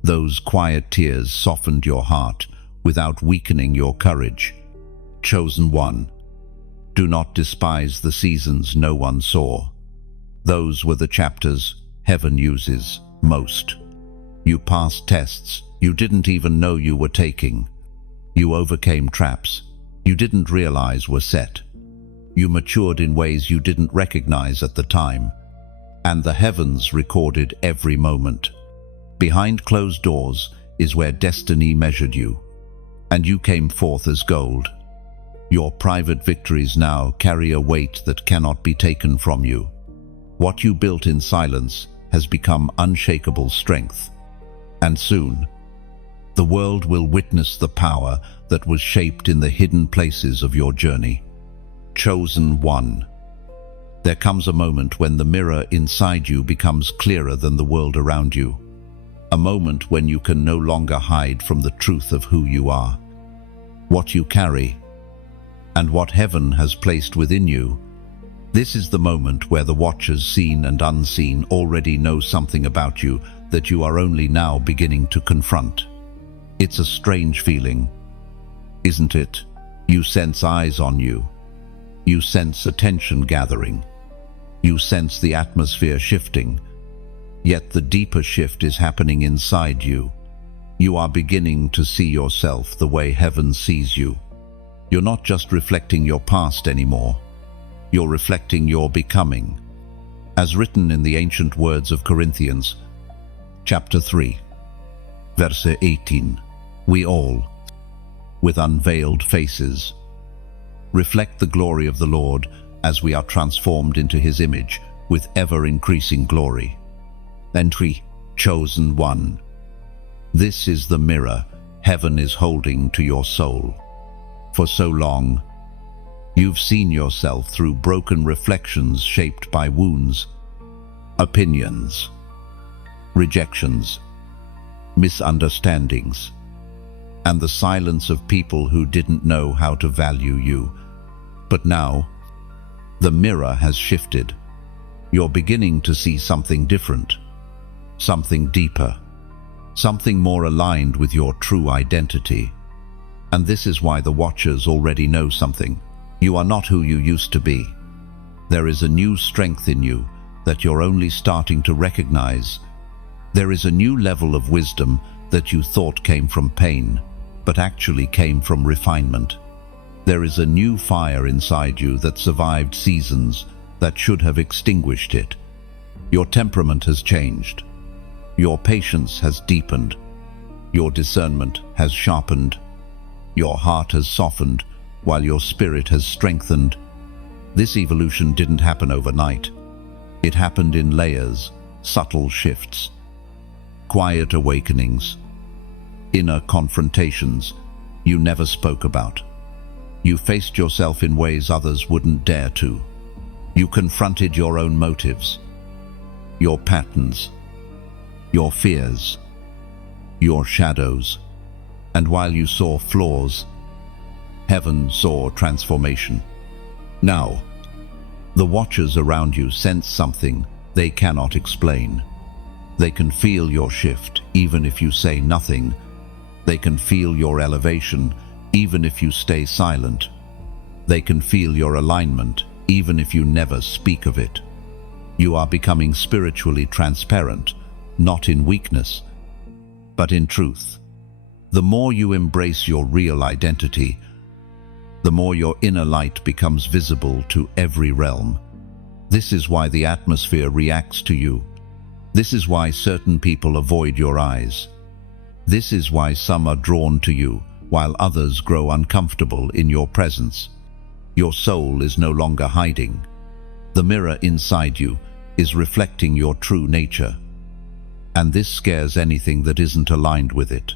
Those quiet tears softened your heart without weakening your courage. Chosen one. Do not despise the seasons no one saw. Those were the chapters heaven uses most. You passed tests you didn't even know you were taking. You overcame traps you didn't realize were set. You matured in ways you didn't recognize at the time. And the heavens recorded every moment. Behind closed doors is where destiny measured you, and you came forth as gold. Your private victories now carry a weight that cannot be taken from you. What you built in silence has become unshakable strength. And soon, the world will witness the power that was shaped in the hidden places of your journey. Chosen one. There comes a moment when the mirror inside you becomes clearer than the world around you. A moment when you can no longer hide from the truth of who you are, what you carry, and what heaven has placed within you. This is the moment where the watchers, seen and unseen, already know something about you that you are only now beginning to confront. It's a strange feeling, isn't it? You sense eyes on you. You sense attention gathering. You sense the atmosphere shifting. Yet the deeper shift is happening inside you. You are beginning to see yourself the way heaven sees you. You're not just reflecting your past anymore. you're reflecting your becoming. As written in the ancient words of Corinthians, chapter 3, verse 18, we all, with unveiled faces, reflect the glory of the Lord as we are transformed into his image with ever-increasing glory. Entry, chosen one. This is the mirror heaven is holding to your soul. For so long, you've seen yourself through broken reflections shaped by wounds, opinions, rejections, misunderstandings, and the silence of people who didn't know how to value you. But now, the mirror has shifted. You're beginning to see something different, something deeper, something more aligned with your true identity. And this is why the watchers already know something. You are not who you used to be. There is a new strength in you that you're only starting to recognize. There is a new level of wisdom that you thought came from pain, but actually came from refinement. There is a new fire inside you that survived seasons that should have extinguished it. Your temperament has changed. Your patience has deepened. Your discernment has sharpened. Your heart has softened, while your spirit has strengthened. This evolution didn't happen overnight. It happened in layers, subtle shifts, quiet awakenings, inner confrontations you never spoke about. You faced yourself in ways others wouldn't dare to. You confronted your own motives, your patterns, your fears, your shadows. And while you saw flaws, heaven saw transformation. Now, the watchers around you sense something they cannot explain. They can feel your shift, even if you say nothing. They can feel your elevation, even if you stay silent. They can feel your alignment, even if you never speak of it. You are becoming spiritually transparent, not in weakness, but in truth. The more you embrace your real identity, the more your inner light becomes visible to every realm. This is why the atmosphere reacts to you. This is why certain people avoid your eyes. This is why some are drawn to you, while others grow uncomfortable in your presence. Your soul is no longer hiding. The mirror inside you is reflecting your true nature. And this scares anything that isn't aligned with it.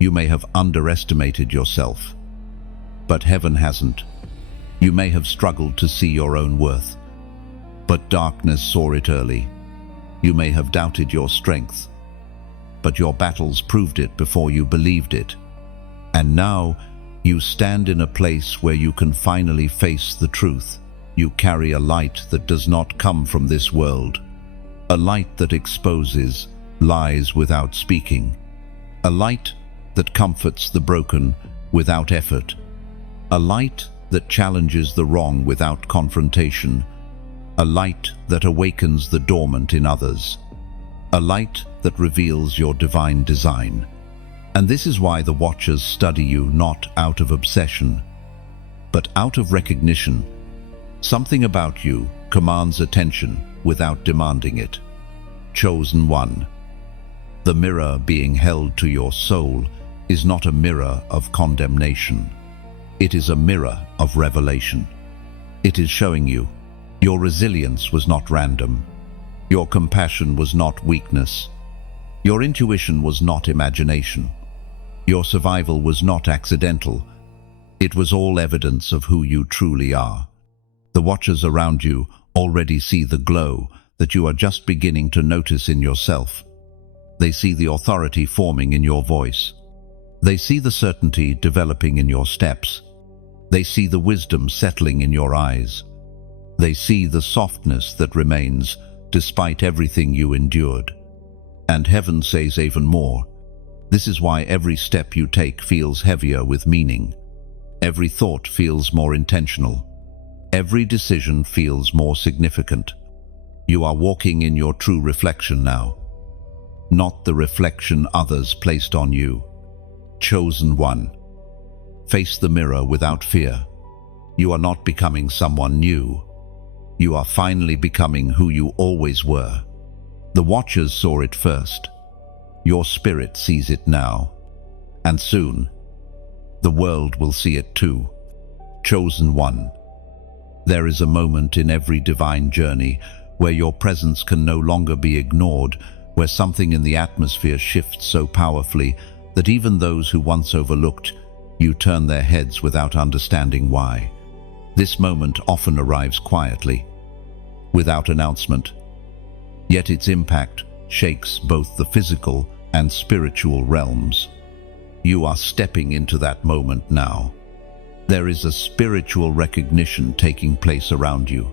You may have underestimated yourself, but heaven hasn't. You may have struggled to see your own worth, but darkness saw it early. You may have doubted your strength, but your battles proved it before you believed it. And now, you stand in a place where you can finally face the truth. You carry a light that does not come from this world. A light that exposes lies without speaking. A light that comforts the broken without effort. A light that challenges the wrong without confrontation. A light that awakens the dormant in others. A light that reveals your divine design. And this is why the watchers study you not out of obsession, but out of recognition. Something about you commands attention without demanding it. Chosen one. The mirror being held to your soul is not a mirror of condemnation. It is a mirror of revelation. It is showing you your resilience was not random. Your compassion was not weakness. Your intuition was not imagination. Your survival was not accidental. It was all evidence of who you truly are. The watchers around you already see the glow that you are just beginning to notice in yourself. They see the authority forming in your voice. They see the certainty developing in your steps. They see the wisdom settling in your eyes. They see the softness that remains despite everything you endured. And heaven says even more. This is why every step you take feels heavier with meaning. Every thought feels more intentional. Every decision feels more significant. You are walking in your true reflection now, not the reflection others placed on you. Chosen one. Face the mirror without fear. You are not becoming someone new. You are finally becoming who you always were. The Watchers saw it first. Your spirit sees it now. And soon, the world will see it too. Chosen one. There is a moment in every divine journey where your presence can no longer be ignored, where something in the atmosphere shifts so powerfully that even those who once overlooked you turn their heads without understanding why. This moment often arrives quietly, without announcement, yet its impact shakes both the physical and spiritual realms. You are stepping into that moment now. There is a spiritual recognition taking place around you.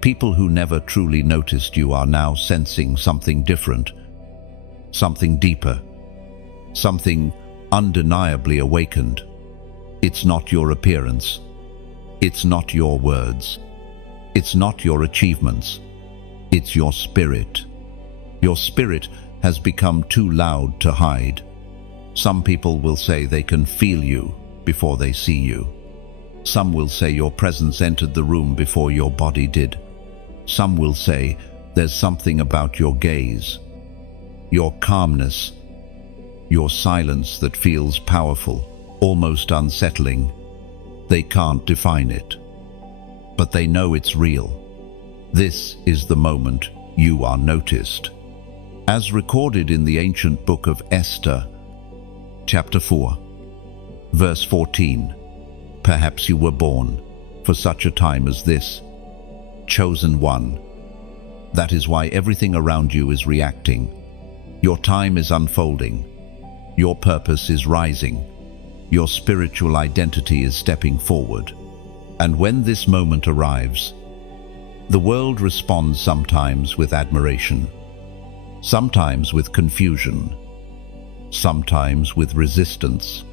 People who never truly noticed you are now sensing something different, something deeper, something undeniably awakened. It's not your appearance. It's not your words. It's not your achievements. It's your spirit. Your spirit has become too loud to hide. Some people will say they can feel you before they see you. Some will say your presence entered the room before your body did. Some will say there's something about your gaze, your calmness, your silence that feels powerful, almost unsettling. They can't define it, but they know it's real. This is the moment you are noticed. As recorded in the ancient book of Esther, chapter 4, verse 14, perhaps you were born for such a time as this, chosen one. That is why everything around you is reacting. Your time is unfolding. Your purpose is rising. Your spiritual identity is stepping forward. And when this moment arrives, the world responds sometimes with admiration, sometimes with confusion, sometimes with resistance.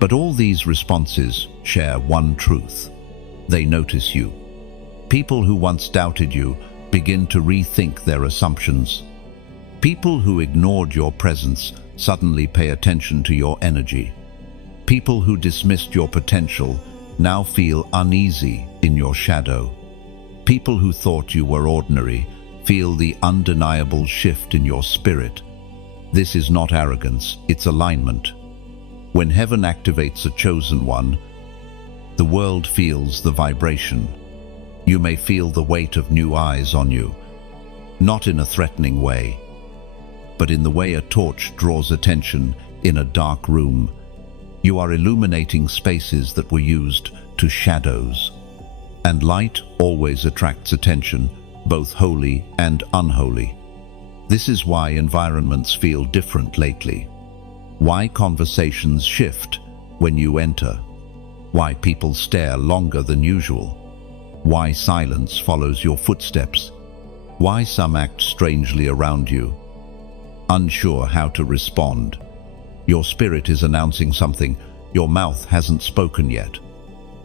But all these responses share one truth. They notice you. People who once doubted you begin to rethink their assumptions. People who ignored your presence suddenly pay attention to your energy. People who dismissed your potential now feel uneasy in your shadow. People who thought you were ordinary feel the undeniable shift in your spirit. This is not arrogance, it's alignment. When heaven activates a chosen one, the world feels the vibration. You may feel the weight of new eyes on you, not in a threatening way, but in the way a torch draws attention in a dark room. You are illuminating spaces that were used to shadows. And light always attracts attention, both holy and unholy. This is why environments feel different lately. Why conversations shift when you enter. Why people stare longer than usual. Why silence follows your footsteps. Why some act strangely around you, unsure how to respond. Your spirit is announcing something. Your mouth hasn't spoken yet.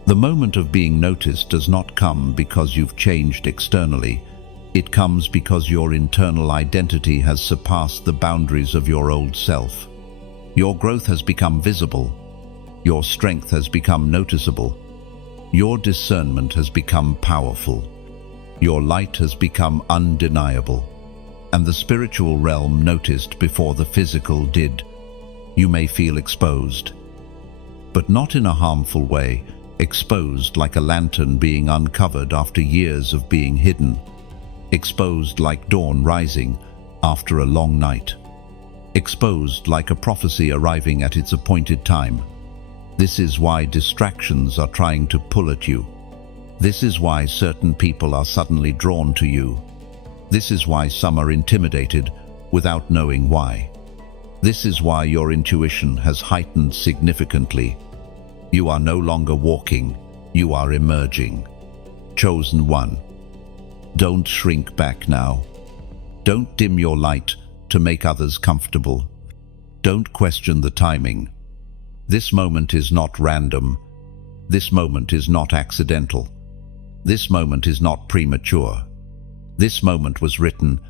The moment of being noticed does not come because you've changed externally. It comes because your internal identity has surpassed the boundaries of your old self. Your growth has become visible. Your strength has become noticeable. Your discernment has become powerful. Your light has become undeniable. And the spiritual realm noticed before the physical did. You may feel exposed, but not in a harmful way. Exposed like a lantern being uncovered after years of being hidden. Exposed like dawn rising after a long night. Exposed like a prophecy arriving at its appointed time. This is why distractions are trying to pull at you. This is why certain people are suddenly drawn to you. This is why some are intimidated without knowing why. This is why your intuition has heightened significantly. You are no longer walking, you are emerging. Chosen one. Don't shrink back now. Don't dim your light to make others comfortable. Don't question the timing. This moment is not random. This moment is not accidental. This moment is not premature. This moment was written.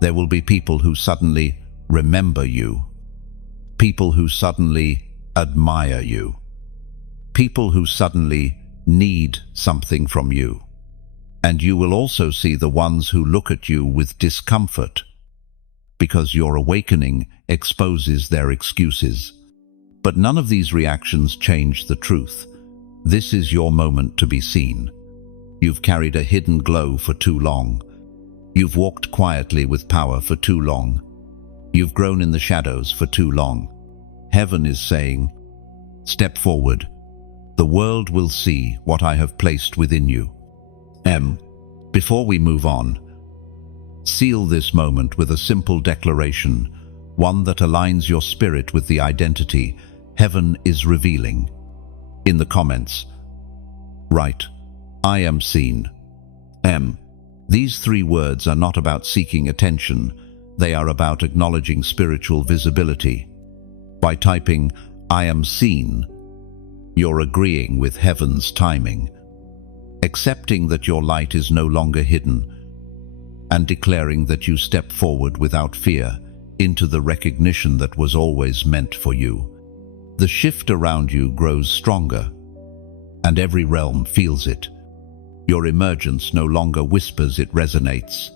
There will be people who suddenly remember you. People who suddenly admire you. People who suddenly need something from you. And you will also see the ones who look at you with discomfort, because your awakening exposes their excuses. But none of these reactions change the truth. This is your moment to be seen. You've carried a hidden glow for too long. You've walked quietly with power for too long. You've grown in the shadows for too long. Heaven is saying, step forward. The world will see what I have placed within you. Before we move on, seal this moment with a simple declaration, one that aligns your spirit with the identity Heaven is revealing. In the comments, write, I am seen. These 3 words are not about seeking attention, they are about acknowledging spiritual visibility. By typing, I am seen, you're agreeing with Heaven's timing, accepting that your light is no longer hidden, and declaring that you step forward without fear into the recognition that was always meant for you. The shift around you grows stronger, and every realm feels it. Your emergence no longer whispers, it resonates.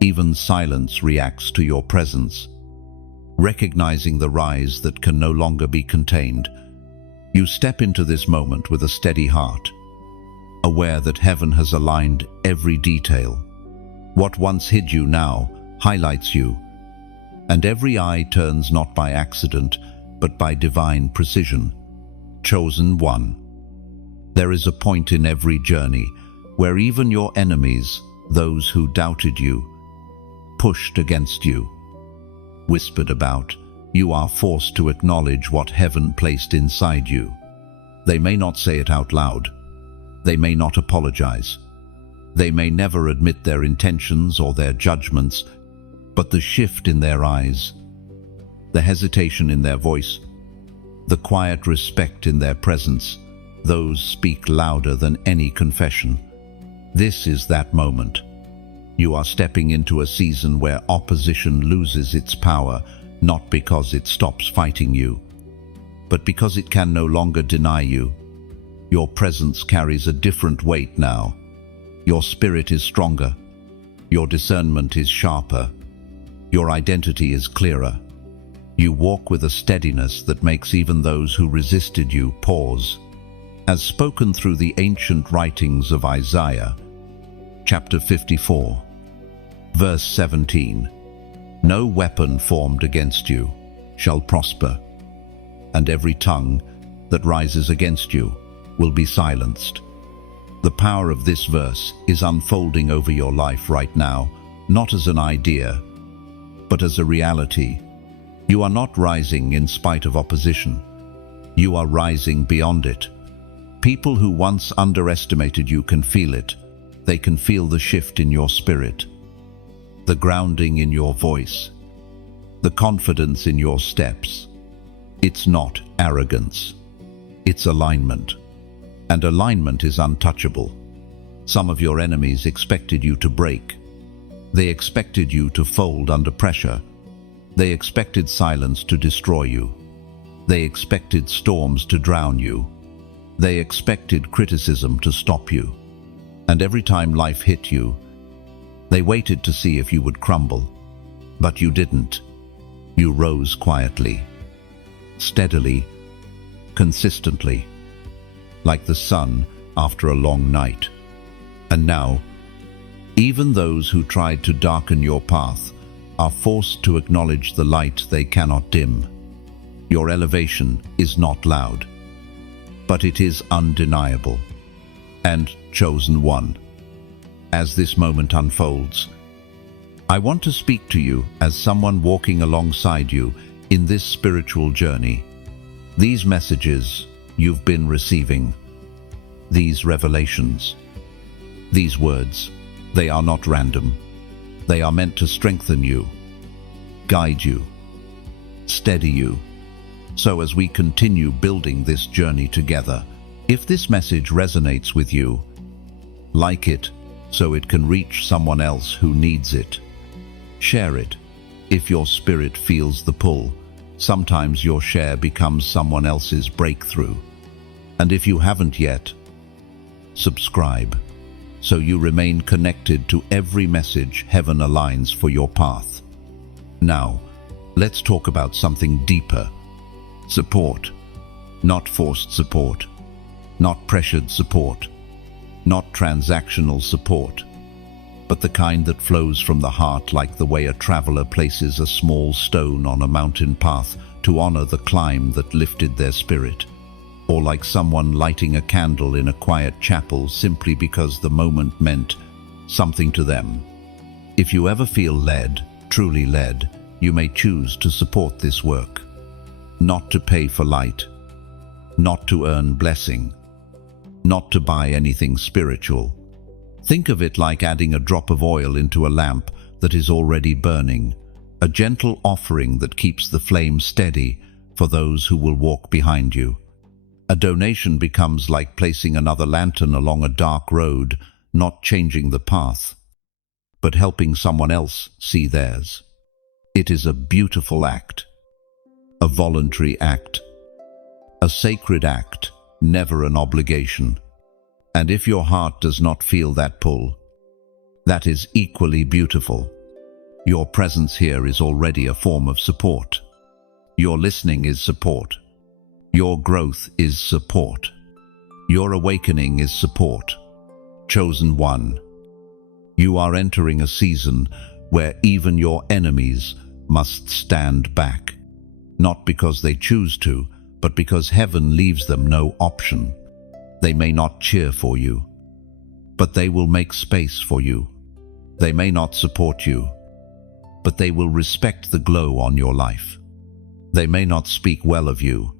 Even silence reacts to your presence. Recognizing the rise that can no longer be contained, you step into this moment with a steady heart, aware that Heaven has aligned every detail. What once hid you now highlights you, and every eye turns not by accident, but by divine precision. Chosen one. There is a point in every journey where even your enemies, those who doubted you, pushed against you, whispered about, you are forced to acknowledge what Heaven placed inside you. They may not say it out loud. They may not apologize. They may never admit their intentions or their judgments, but the shift in their eyes, the hesitation in their voice, the quiet respect in their presence, those speak louder than any confession. This is that moment. You are stepping into a season where opposition loses its power, not because it stops fighting you, but because it can no longer deny you. Your presence carries a different weight now. Your spirit is stronger. Your discernment is sharper. Your identity is clearer. You walk with a steadiness that makes even those who resisted you pause. As spoken through the ancient writings of Isaiah, chapter 54, verse 17, no weapon formed against you shall prosper, and every tongue that rises against you will be silenced. The power of this verse is unfolding over your life right now, not as an idea, but as a reality. You are not rising in spite of opposition. You are rising beyond it. People who once underestimated you can feel it. They can feel the shift in your spirit, the grounding in your voice, the confidence in your steps. It's not arrogance. It's alignment. And alignment is untouchable. Some of your enemies expected you to break. They expected you to fold under pressure. They expected silence to destroy you. They expected storms to drown you. They expected criticism to stop you. And every time life hit you, they waited to see if you would crumble. But you didn't. You rose quietly, steadily, consistently, like the sun after a long night. And now, even those who tried to darken your path are forced to acknowledge the light they cannot dim. Your elevation is not loud, but it is undeniable. And chosen one. As this moment unfolds, I want to speak to you as someone walking alongside you in this spiritual journey. These messages you've been receiving, these revelations, these words, they are not random. They are meant to strengthen you, guide you, steady you. So as we continue building this journey together, if this message resonates with you, like it so it can reach someone else who needs it. Share it. If your spirit feels the pull, sometimes your share becomes someone else's breakthrough. And if you haven't yet, subscribe, so you remain connected to every message heaven aligns for your path. Now, let's talk about something deeper. Support. Not forced support. Not pressured support. Not transactional support. But the kind that flows from the heart, like the way a traveler places a small stone on a mountain path to honor the climb that lifted their spirit. Or like someone lighting a candle in a quiet chapel simply because the moment meant something to them. If you ever feel led, truly led, you may choose to support this work. Not to pay for light, not to earn blessing, not to buy anything spiritual. Think of it like adding a drop of oil into a lamp that is already burning, a gentle offering that keeps the flame steady for those who will walk behind you. A donation becomes like placing another lantern along a dark road, not changing the path, but helping someone else see theirs. It is a beautiful act, a voluntary act, a sacred act, never an obligation. And if your heart does not feel that pull, that is equally beautiful. Your presence here is already a form of support. Your listening is support. Your growth is support. Your awakening is support. Chosen one, you are entering a season where even your enemies must stand back. Not because they choose to, but because heaven leaves them no option. They may not cheer for you, but they will make space for you. They may not support you, but they will respect the glow on your life. They may not speak well of you,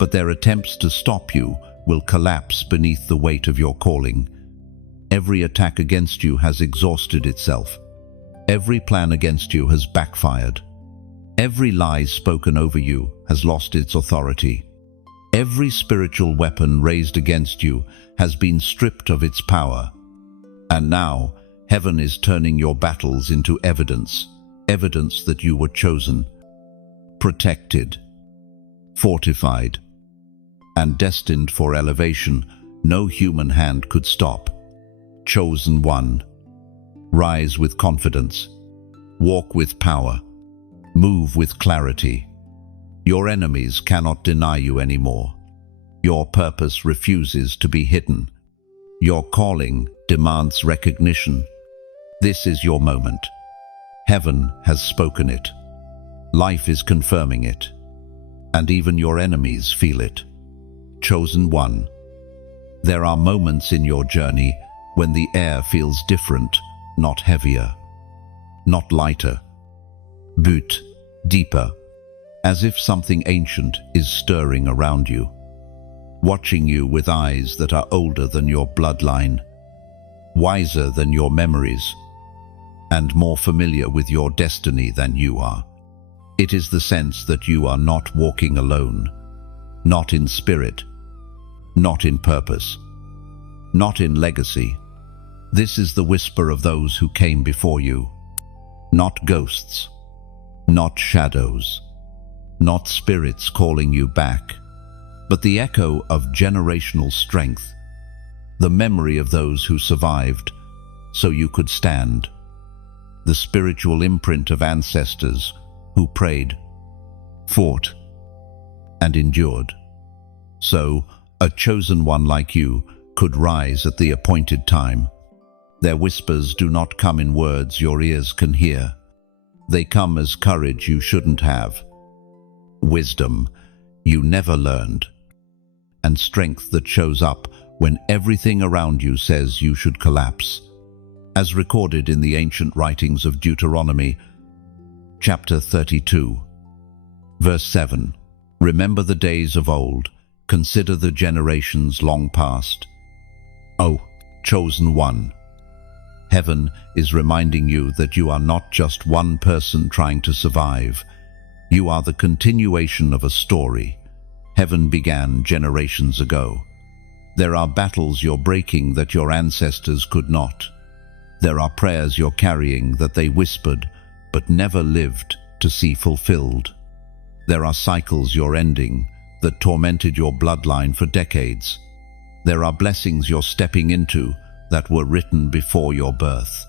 but their attempts to stop you will collapse beneath the weight of your calling. Every attack against you has exhausted itself. Every plan against you has backfired. Every lie spoken over you has lost its authority. Every spiritual weapon raised against you has been stripped of its power. And now, heaven is turning your battles into evidence, evidence that you were chosen, protected, fortified, and destined for elevation no human hand could stop. Chosen one, rise with confidence, walk with power, move with clarity. Your enemies cannot deny you anymore. Your purpose refuses to be hidden. Your calling demands recognition. This is your moment. Heaven has spoken it. Life is confirming it. And even your enemies feel it. Chosen one, there are moments in your journey when the air feels different, not heavier, not lighter, but deeper, as if something ancient is stirring around you, watching you with eyes that are older than your bloodline, wiser than your memories, and more familiar with your destiny than you are. It is the sense that you are not walking alone, not in spirit, not in purpose, not in legacy. This is the whisper of those who came before you, not ghosts, not shadows, not spirits calling you back, but the echo of generational strength, the memory of those who survived so you could stand, the spiritual imprint of ancestors who prayed, fought, and endured. So, a chosen one like you could rise at the appointed time. Their whispers do not come in words your ears can hear. They come as courage you shouldn't have, wisdom you never learned, and strength that shows up when everything around you says you should collapse. As recorded in the ancient writings of Deuteronomy, chapter 32, verse 7, remember the days of old, consider the generations long past. Oh, chosen one, heaven is reminding you that you are not just one person trying to survive. You are the continuation of a story. Heaven began generations ago. There are battles you're breaking that your ancestors could not. There are prayers you're carrying that they whispered but never lived to see fulfilled. There are cycles you're ending that tormented your bloodline for decades. There are blessings you're stepping into that were written before your birth.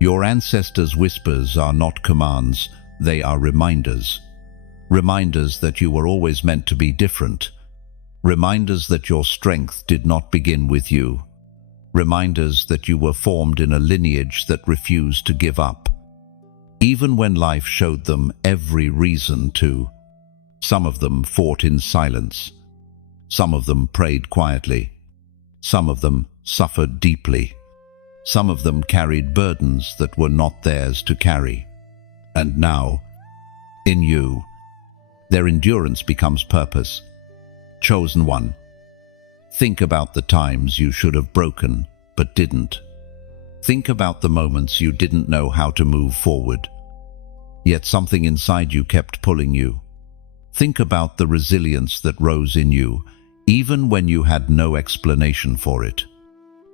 Your ancestors' whispers are not commands, they are reminders. Reminders that you were always meant to be different. Reminders that your strength did not begin with you. Reminders that you were formed in a lineage that refused to give up, even when life showed them every reason to. Some of them fought in silence. Some of them prayed quietly. Some of them suffered deeply. Some of them carried burdens that were not theirs to carry. And now, in you, their endurance becomes purpose. Chosen one. Think about the times you should have broken, but didn't. Think about the moments you didn't know how to move forward, yet something inside you kept pulling you. Think about the resilience that rose in you, even when you had no explanation for it.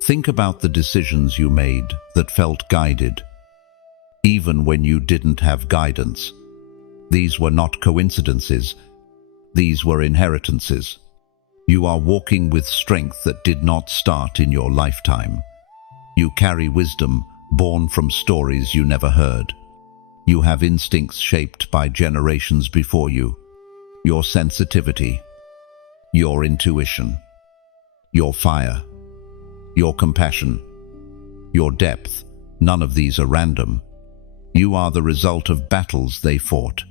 Think about the decisions you made that felt guided, even when you didn't have guidance. These were not coincidences. These were inheritances. You are walking with strength that did not start in your lifetime. You carry wisdom born from stories you never heard. You have instincts shaped by generations before you. Your sensitivity, your intuition, your fire, your compassion, your depth, none of these are random. You are the result of battles they fought.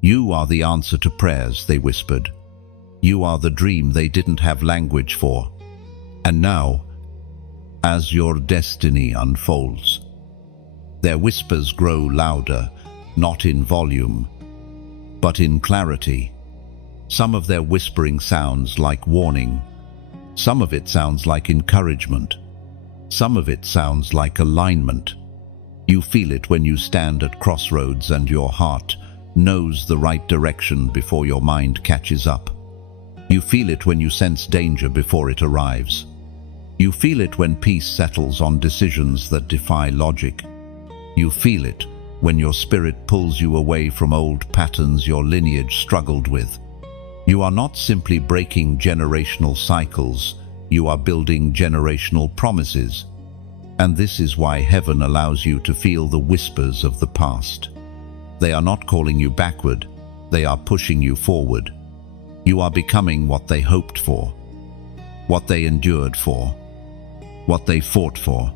You are the answer to prayers they whispered. You are the dream they didn't have language for. And now, as your destiny unfolds, their whispers grow louder, not in volume, but in clarity. Some of their whispering sounds like warning. Some of it sounds like encouragement. Some of it sounds like alignment. You feel it when you stand at crossroads and your heart knows the right direction before your mind catches up. You feel it when you sense danger before it arrives. You feel it when peace settles on decisions that defy logic. You feel it when your spirit pulls you away from old patterns your lineage struggled with. You are not simply breaking generational cycles, you are building generational promises. And this is why heaven allows you to feel the whispers of the past. They are not calling you backward, they are pushing you forward. You are becoming what they hoped for, what they endured for, what they fought for.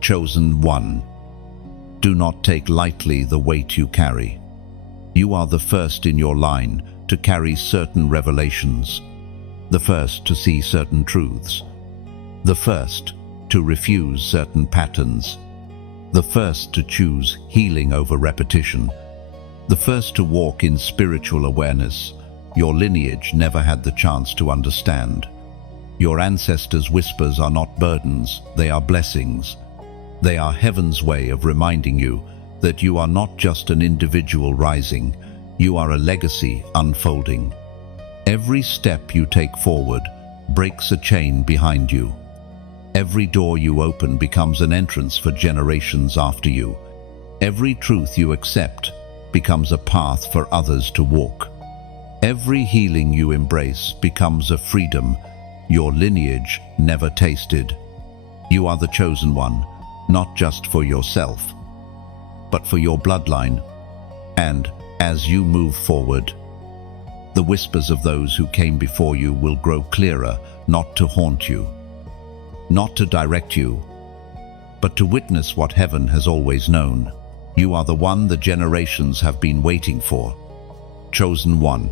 Chosen one. Do not take lightly the weight you carry. You are the first in your line to carry certain revelations, the first to see certain truths, the first to refuse certain patterns, the first to choose healing over repetition, the first to walk in spiritual awareness your lineage never had the chance to understand. Your ancestors' whispers are not burdens, they are blessings. They are heaven's way of reminding you that you are not just an individual rising, you are a legacy unfolding. Every step you take forward breaks a chain behind you. Every door you open becomes an entrance for generations after you. Every truth you accept becomes a path for others to walk. Every healing you embrace becomes a freedom your lineage never tasted. You are the chosen one, not just for yourself, but for your bloodline. And as you move forward, the whispers of those who came before you will grow clearer, not to haunt you, not to direct you, but to witness what heaven has always known. You are the one the generations have been waiting for. Chosen one.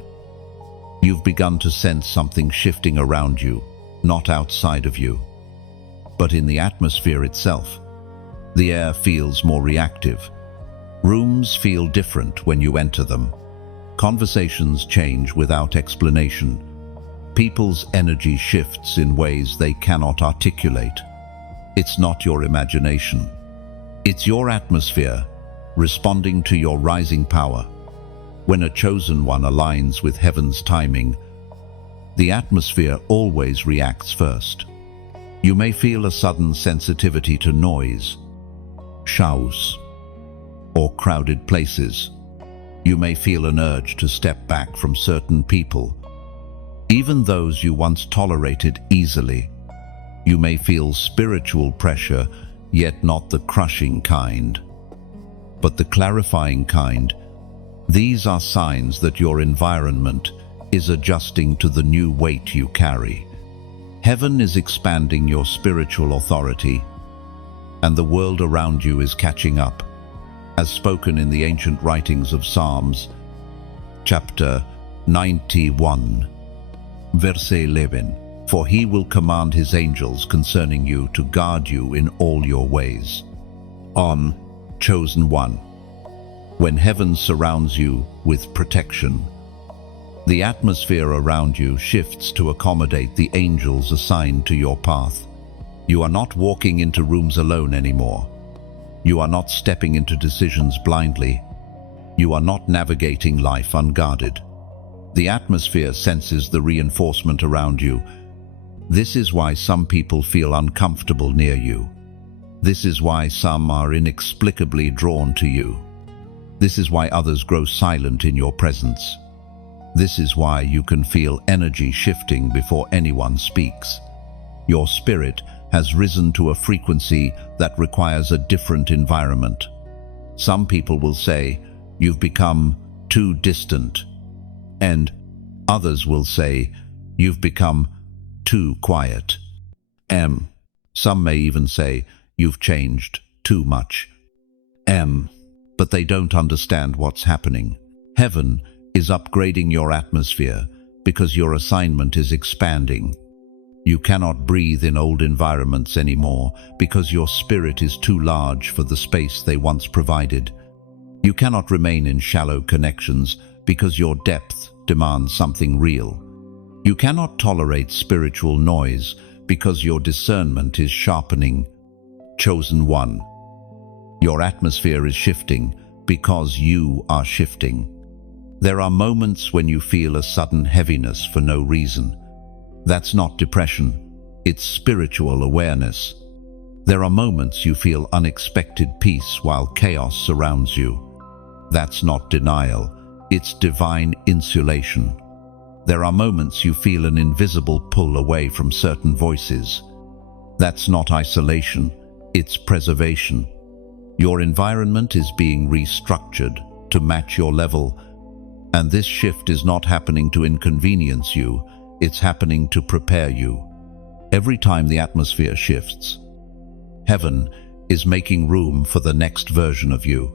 You've begun to sense something shifting around you, not outside of you, but in the atmosphere itself. The air feels more reactive. Rooms feel different when you enter them. Conversations change without explanation. People's energy shifts in ways they cannot articulate. It's not your imagination. It's your atmosphere, responding to your rising power. When a chosen one aligns with heaven's timing, the atmosphere always reacts first. You may feel a sudden sensitivity to noise, shouts, or crowded places. You may feel an urge to step back from certain people, Even those you once tolerated easily. You may feel spiritual pressure, yet not the crushing kind, but the clarifying kind. These are signs that your environment is adjusting to the new weight you carry. Heaven is expanding your spiritual authority, and the world around you is catching up, as spoken in the ancient writings of Psalms, chapter 91, verse 11. For he will command his angels concerning you to guard you in all your ways. On chosen one. When heaven surrounds you with protection, the atmosphere around you shifts to accommodate the angels assigned to your path. You are not walking into rooms alone anymore. You are not stepping into decisions blindly. You are not navigating life unguarded. The atmosphere senses the reinforcement around you. This is why some people feel uncomfortable near you. This is why some are inexplicably drawn to you. This is why others grow silent in your presence. This is why you can feel energy shifting before anyone speaks. Your spirit has risen to a frequency that requires a different environment. Some people will say, "You've become too distant," and others will say, "You've become too quiet." Some may even say, "You've changed too much." But they don't understand what's happening. Heaven is upgrading your atmosphere because your assignment is expanding. You cannot breathe in old environments anymore because your spirit is too large for the space they once provided. You cannot remain in shallow connections because your depth demands something real. You cannot tolerate spiritual noise because your discernment is sharpening. Chosen one. Your atmosphere is shifting because you are shifting. There are moments when you feel a sudden heaviness for no reason. That's not depression, it's spiritual awareness. There are moments you feel unexpected peace while chaos surrounds you. That's not denial, it's divine insulation. There are moments you feel an invisible pull away from certain voices. That's not isolation, it's preservation. Your environment is being restructured to match your level, and this shift is not happening to inconvenience you, it's happening to prepare you. Every time the atmosphere shifts, heaven is making room for the next version of you.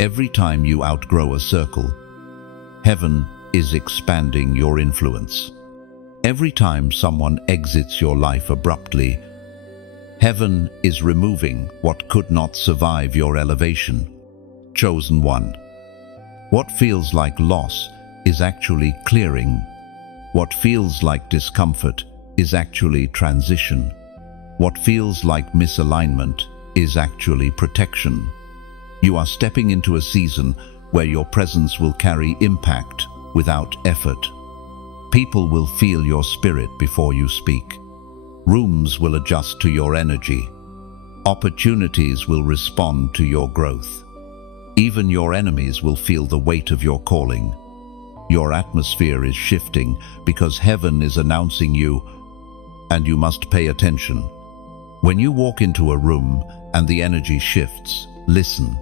Every time you outgrow a circle, heaven is expanding your influence. Every time someone exits your life abruptly, heaven is removing what could not survive your elevation. Chosen one. What feels like loss is actually clearing. What feels like discomfort is actually transition. What feels like misalignment is actually protection. You are stepping into a season where your presence will carry impact without effort. People will feel your spirit before you speak. Rooms will adjust to your energy. Opportunities will respond to your growth. Even your enemies will feel the weight of your calling. Your atmosphere is shifting because heaven is announcing you, and you must pay attention. When you walk into a room and the energy shifts, listen.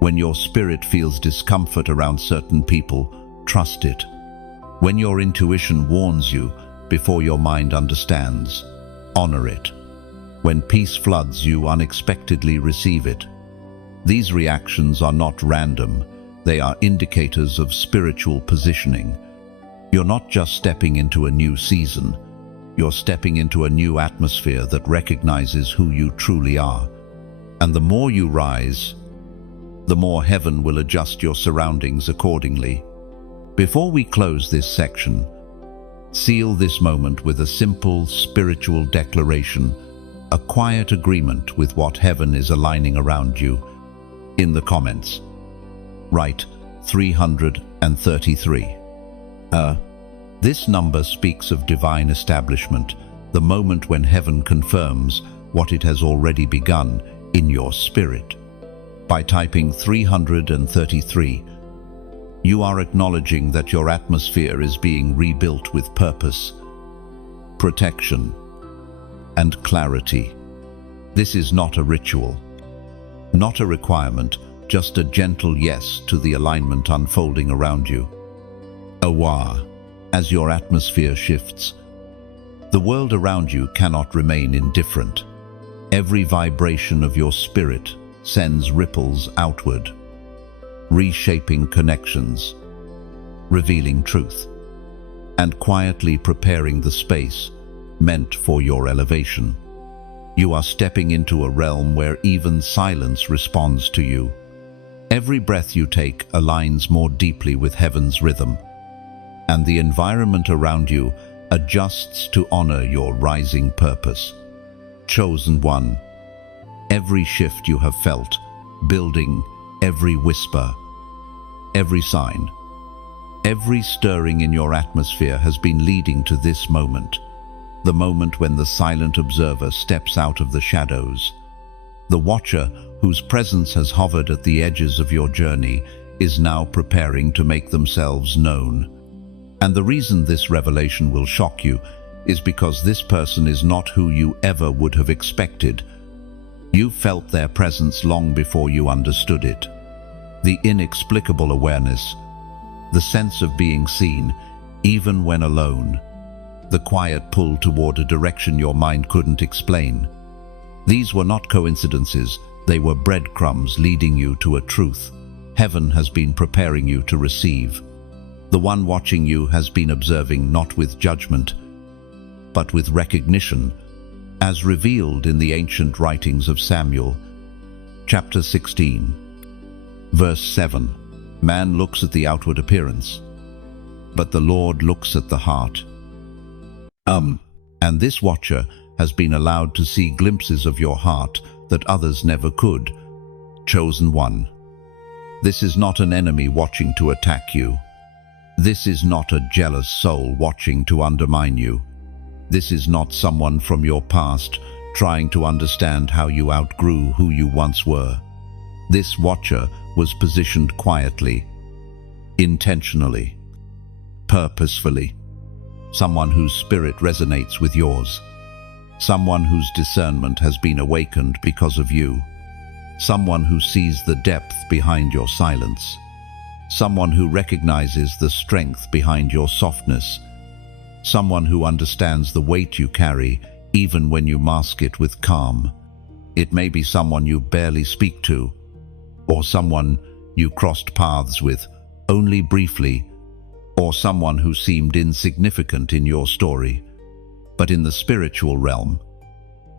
When your spirit feels discomfort around certain people, trust it. When your intuition warns you before your mind understands, honor it. When peace floods you, unexpectedly receive it. These reactions are not random, they are indicators of spiritual positioning. You're not just stepping into a new season, you're stepping into a new atmosphere that recognizes who you truly are. And the more you rise, the more heaven will adjust your surroundings accordingly. Before we close this section, seal this moment with a simple spiritual declaration, a quiet agreement with what heaven is aligning around you. In the comments, write 333. This number speaks of divine establishment, the moment when heaven confirms what it has already begun in your spirit. By typing 333, You are acknowledging that your atmosphere is being rebuilt with purpose, protection, and clarity. This is not a ritual, not a requirement, just a gentle yes to the alignment unfolding around you. Aware, as your atmosphere shifts, the world around you cannot remain indifferent. Every vibration of your spirit sends ripples outward, reshaping connections, revealing truth, and quietly preparing the space meant for your elevation. You are stepping into a realm where even silence responds to you. Every breath you take aligns more deeply with heaven's rhythm, and the environment around you adjusts to honor your rising purpose. Chosen one, every shift you have felt, building, every whisper, every sign, every stirring in your atmosphere has been leading to this moment, the moment when the silent observer steps out of the shadows. The watcher, whose presence has hovered at the edges of your journey, is now preparing to make themselves known. And the reason this revelation will shock you is because this person is not who you ever would have expected. You felt their presence long before you understood it. The inexplicable awareness, the sense of being seen, even when alone, the quiet pull toward a direction your mind couldn't explain. These were not coincidences, they were breadcrumbs leading you to a truth heaven has been preparing you to receive. The one watching you has been observing not with judgment, but with recognition, as revealed in the ancient writings of Samuel, chapter 16, verse 7. Man looks at the outward appearance, but the Lord looks at the heart. And this watcher has been allowed to see glimpses of your heart that others never could. Chosen one. This is not an enemy watching to attack you. This is not a jealous soul watching to undermine you. This is not someone from your past trying to understand how you outgrew who you once were. This watcher was positioned quietly, intentionally, purposefully. Someone whose spirit resonates with yours. Someone whose discernment has been awakened because of you. Someone who sees the depth behind your silence. Someone who recognizes the strength behind your softness. Someone who understands the weight you carry, even when you mask it with calm. It may be someone you barely speak to, or someone you crossed paths with only briefly, or someone who seemed insignificant in your story. But in the spiritual realm,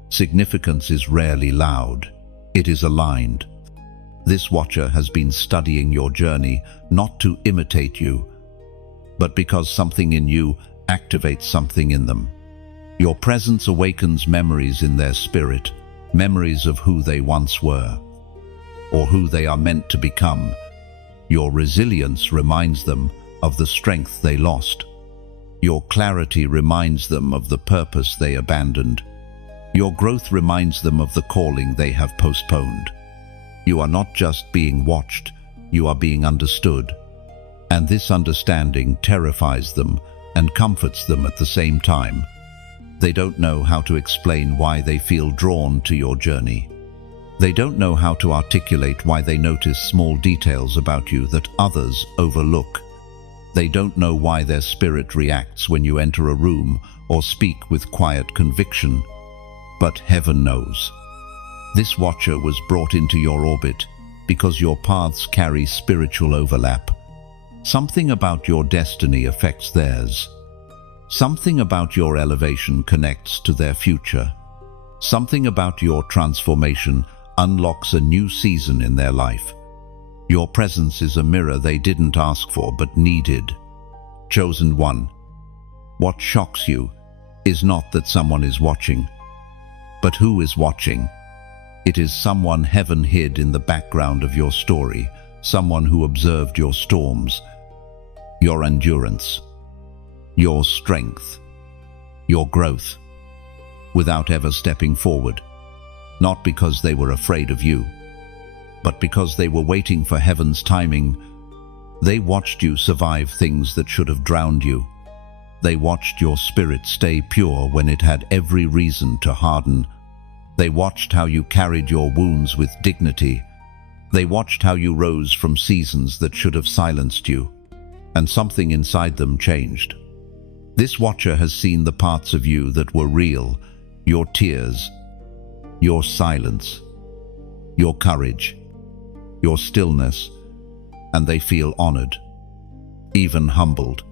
significance is rarely loud. It is aligned. This watcher has been studying your journey not to imitate you, but because something in you activates something in them. Your presence awakens memories in their spirit, memories of who they once were, or who they are meant to become. Your resilience reminds them of the strength they lost. Your clarity reminds them of the purpose they abandoned. Your growth reminds them of the calling they have postponed. You are not just being watched, you are being understood. And this understanding terrifies them and comforts them at the same time. They don't know how to explain why they feel drawn to your journey. They don't know how to articulate why they notice small details about you that others overlook. They don't know why their spirit reacts when you enter a room or speak with quiet conviction. But heaven knows. This watcher was brought into your orbit because your paths carry spiritual overlap. Something about your destiny affects theirs. Something about your elevation connects to their future. Something about your transformation unlocks a new season in their life. Your presence is a mirror they didn't ask for but needed. Chosen one. What shocks you is not that someone is watching, but who is watching. It is someone heaven hid in the background of your story, someone who observed your storms, your endurance, your strength, your growth, without ever stepping forward, not because they were afraid of you, but because they were waiting for heaven's timing They watched you survive things that should have drowned you. They watched your spirit stay pure when it had every reason to harden. They watched how you carried your wounds with dignity. They watched how you rose from seasons that should have silenced you. And something inside them changed. This watcher has seen the parts of you that were real, your tears, your silence, your courage, your stillness, and they feel honored, even humbled,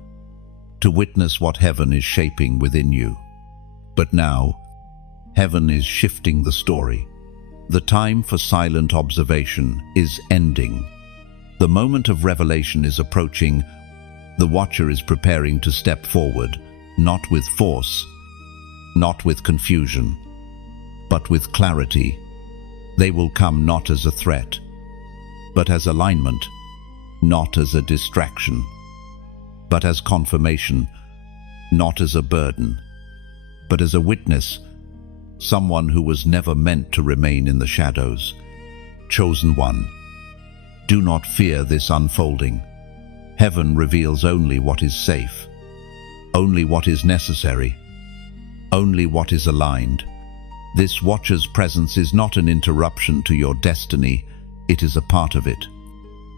to witness what heaven is shaping within you. But now, heaven is shifting the story. The time for silent observation is ending. The moment of revelation is approaching. The watcher is preparing to step forward, not with force, not with confusion, but with clarity. They will come not as a threat, but as alignment, not as a distraction, but as confirmation, not as a burden, but as a witness, someone who was never meant to remain in the shadows. Chosen one, do not fear this unfolding. Heaven reveals only what is safe, only what is necessary, only what is aligned. This watcher's presence is not an interruption to your destiny, it is a part of it.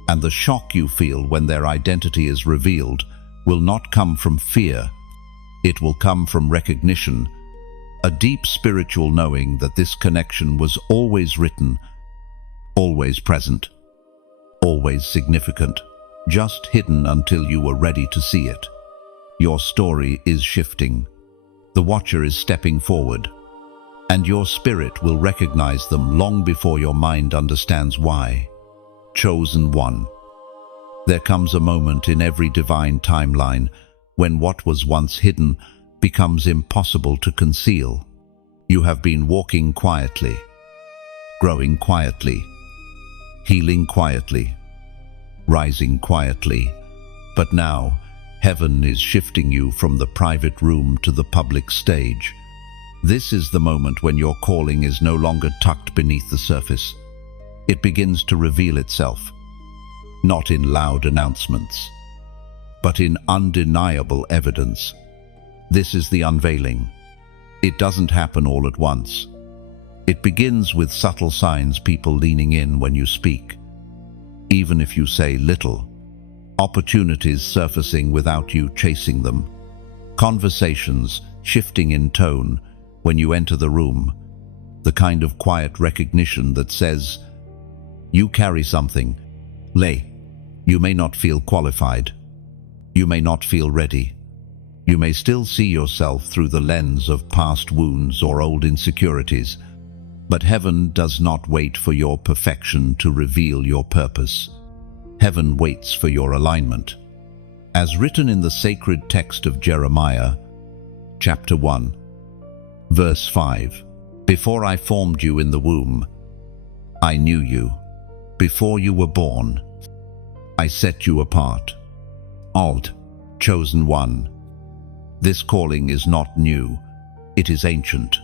And the shock you feel when their identity is revealed will not come from fear, it will come from recognition, a deep spiritual knowing that this connection was always written, always present, always significant, just hidden until you were ready to see it. Your story is shifting. The watcher is stepping forward, and your spirit will recognize them long before your mind understands why. Chosen one. There comes a moment in every divine timeline when what was once hidden becomes impossible to conceal. You have been walking quietly, growing quietly, healing quietly, rising quietly, but now heaven is shifting you from the private room to the public stage. This is the moment when your calling is no longer tucked beneath the surface. It begins to reveal itself, not in loud announcements, but in undeniable evidence. This is the unveiling. It doesn't happen all at once. It begins with subtle signs, people leaning in when you speak. Even if you say little, opportunities surfacing without you chasing them, conversations shifting in tone when you enter the room, the kind of quiet recognition that says, you carry something. You may not feel qualified. You may not feel ready. You may still see yourself through the lens of past wounds or old insecurities, but heaven does not wait for your perfection to reveal your purpose. Heaven waits for your alignment. As written in the sacred text of Jeremiah, chapter 1, verse 5, before I formed you in the womb, I knew you. Before you were born, I set you apart. Chosen one. This calling is not new, it is ancient.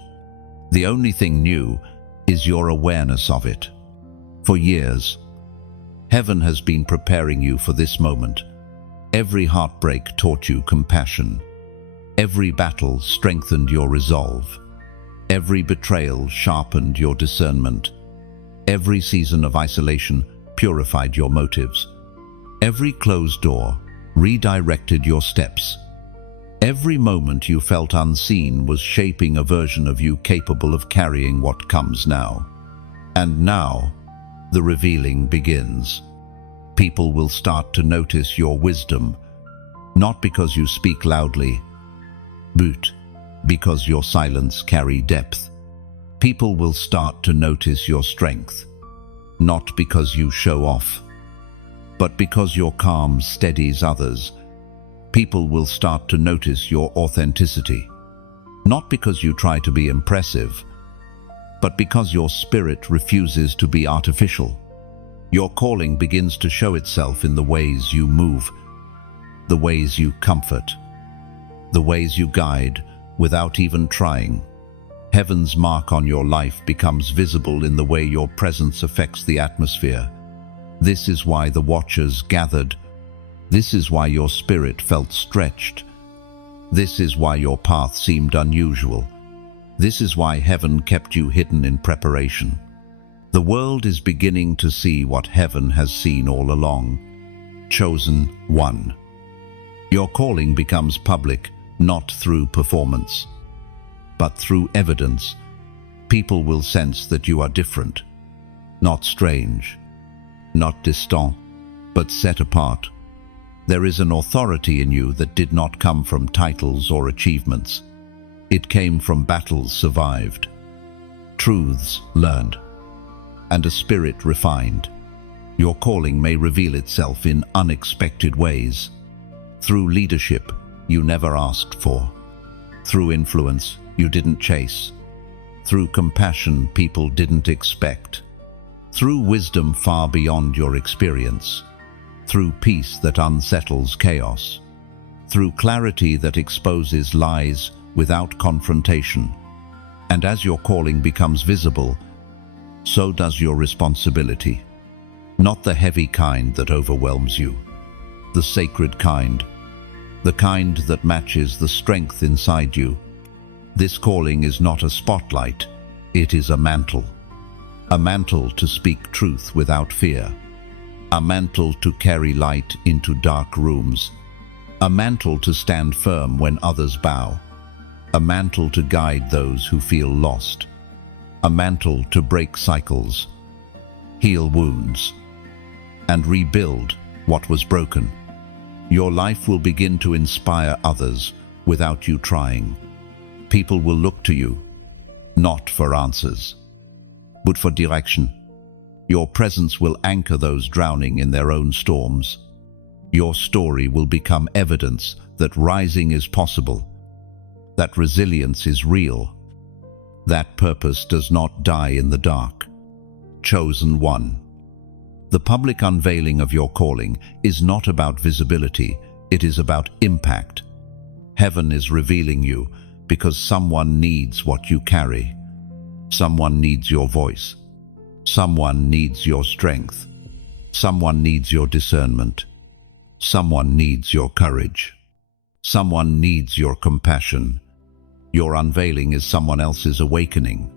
The only thing new is your awareness of it. For years, heaven has been preparing you for this moment. Every heartbreak taught you compassion. Every battle strengthened your resolve. Every betrayal sharpened your discernment. Every season of isolation purified your motives. Every closed door redirected your steps. Every moment you felt unseen was shaping a version of you capable of carrying what comes now. And now, the revealing begins. People will start to notice your wisdom, not because you speak loudly, but because your silence carries depth. People will start to notice your strength, not because you show off, but because your calm steadies others. People will start to notice your authenticity, not because you try to be impressive, but because your spirit refuses to be artificial. Your calling begins to show itself in the ways you move, the ways you comfort, the ways you guide without even trying. Heaven's mark on your life becomes visible in the way your presence affects the atmosphere. This is why the watchers gathered, This is why your spirit felt stretched. This is why your path seemed unusual. This is why heaven kept you hidden in preparation. The world is beginning to see what heaven has seen all along. Chosen one. Your calling becomes public, not through performance, but through evidence. People will sense that you are different, not strange, not distant, but set apart. There is an authority in you that did not come from titles or achievements. It came from battles survived, truths learned, and a spirit refined. Your calling may reveal itself in unexpected ways. Through leadership you never asked for. Through influence you didn't chase. Through compassion people didn't expect. Through wisdom far beyond your experience. Through peace that unsettles chaos. Through clarity that exposes lies without confrontation. And as your calling becomes visible, so does your responsibility. Not the heavy kind that overwhelms you, the sacred kind, the kind that matches the strength inside you. This calling is not a spotlight, it is a mantle. A mantle to speak truth without fear. A mantle to carry light into dark rooms. A mantle to stand firm when others bow. A mantle to guide those who feel lost. A mantle to break cycles, heal wounds, and rebuild what was broken. Your life will begin to inspire others without you trying. People will look to you, not for answers, but for direction. Your presence will anchor those drowning in their own storms. Your story will become evidence that rising is possible, that resilience is real, that purpose does not die in the dark. Chosen one. The public unveiling of your calling is not about visibility, it is about impact. Heaven is revealing you because someone needs what you carry. Someone needs your voice. Someone needs your strength. Someone needs your discernment. Someone needs your courage. Someone needs your compassion. Your unveiling is someone else's awakening.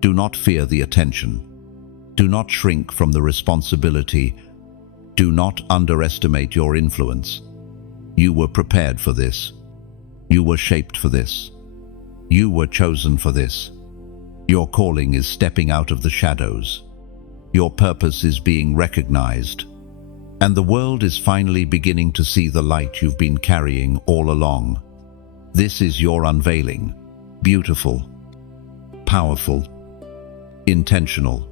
Do not fear the attention. Do not shrink from the responsibility. Do not underestimate your influence. You were prepared for this. You were shaped for this. You were chosen for this. Your calling is stepping out of the shadows. Your purpose is being recognized. And the world is finally beginning to see the light you've been carrying all along. This is your unveiling. Beautiful, powerful, intentional,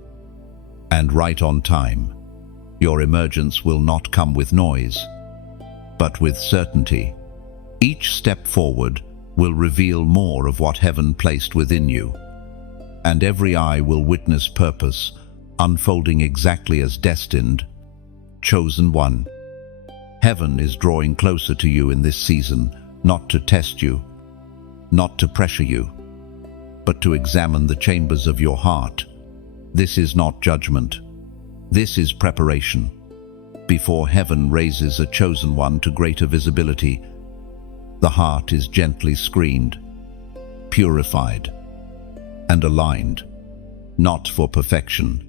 and right on time. Your emergence will not come with noise, but with certainty. Each step forward will reveal more of what heaven placed within you, and every eye will witness purpose unfolding exactly as destined. Chosen one. Heaven is drawing closer to you in this season, not to test you, not to pressure you, but to examine the chambers of your heart. This is not judgment. This is preparation. Before heaven raises a chosen one to greater visibility, the heart is gently screened, purified, and aligned, not for perfection,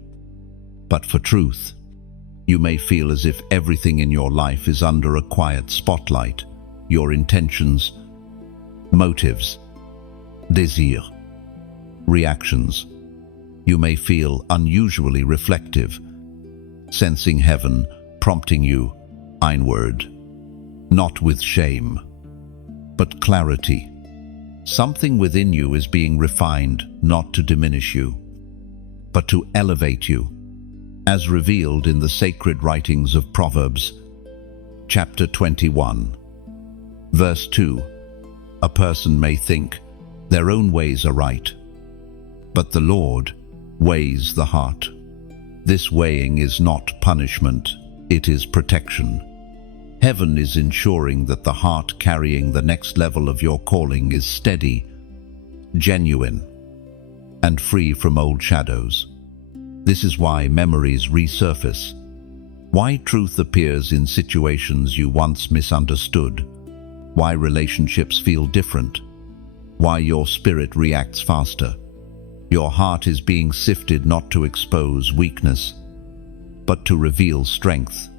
but for truth. You may feel as if everything in your life is under a quiet spotlight. Your intentions, motives, desire, reactions. You may feel unusually reflective, sensing heaven prompting you inward, not with shame, but clarity. Something within you is being refined not to diminish you, but to elevate you, as revealed in the sacred writings of Proverbs, chapter 21, verse 2. A person may think their own ways are right, but the Lord weighs the heart. This weighing is not punishment, it is protection. Heaven is ensuring that the heart carrying the next level of your calling is steady, genuine, and free from old shadows. This is why memories resurface, Why truth appears in situations you once misunderstood. Why relationships feel different. Why your spirit reacts faster. Your heart is being sifted not to expose weakness, but to reveal strength.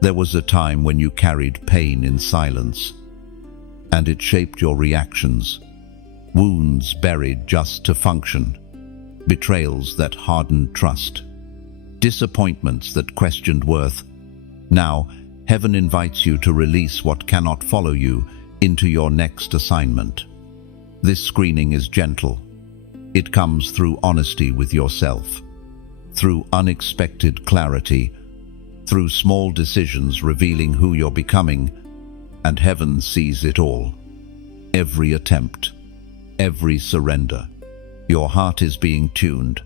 There was a time when you carried pain in silence, and it shaped your reactions. Wounds buried just to function. Betrayals that hardened trust. Disappointments that questioned worth. Now, heaven invites you to release what cannot follow you into your next assignment. This screening is gentle. It comes through honesty with yourself, through unexpected clarity, through small decisions revealing who you're becoming, and heaven sees it all. Every attempt, every surrender. Your heart is being tuned.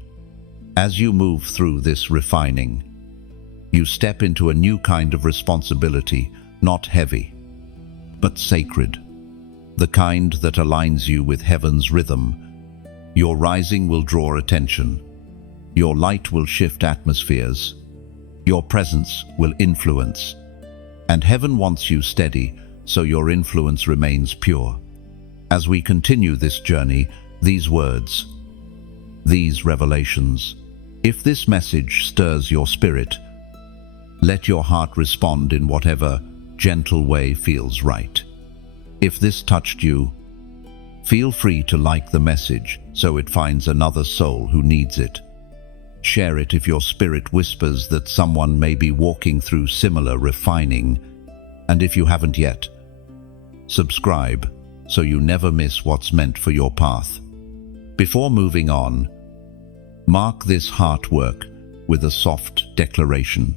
As you move through this refining, you step into a new kind of responsibility, not heavy, but sacred. The kind that aligns you with heaven's rhythm. Your rising will draw attention. Your light will shift atmospheres. Your presence will influence. And heaven wants you steady, so your influence remains pure. As we continue this journey, these words, these revelations, if this message stirs your spirit, let your heart respond in whatever gentle way feels right. If this touched you, feel free to like the message so it finds another soul who needs it. Share it if your spirit whispers that someone may be walking through similar refining. And if you haven't yet, subscribe so you never miss what's meant for your path. Before moving on, mark this heart work with a soft declaration.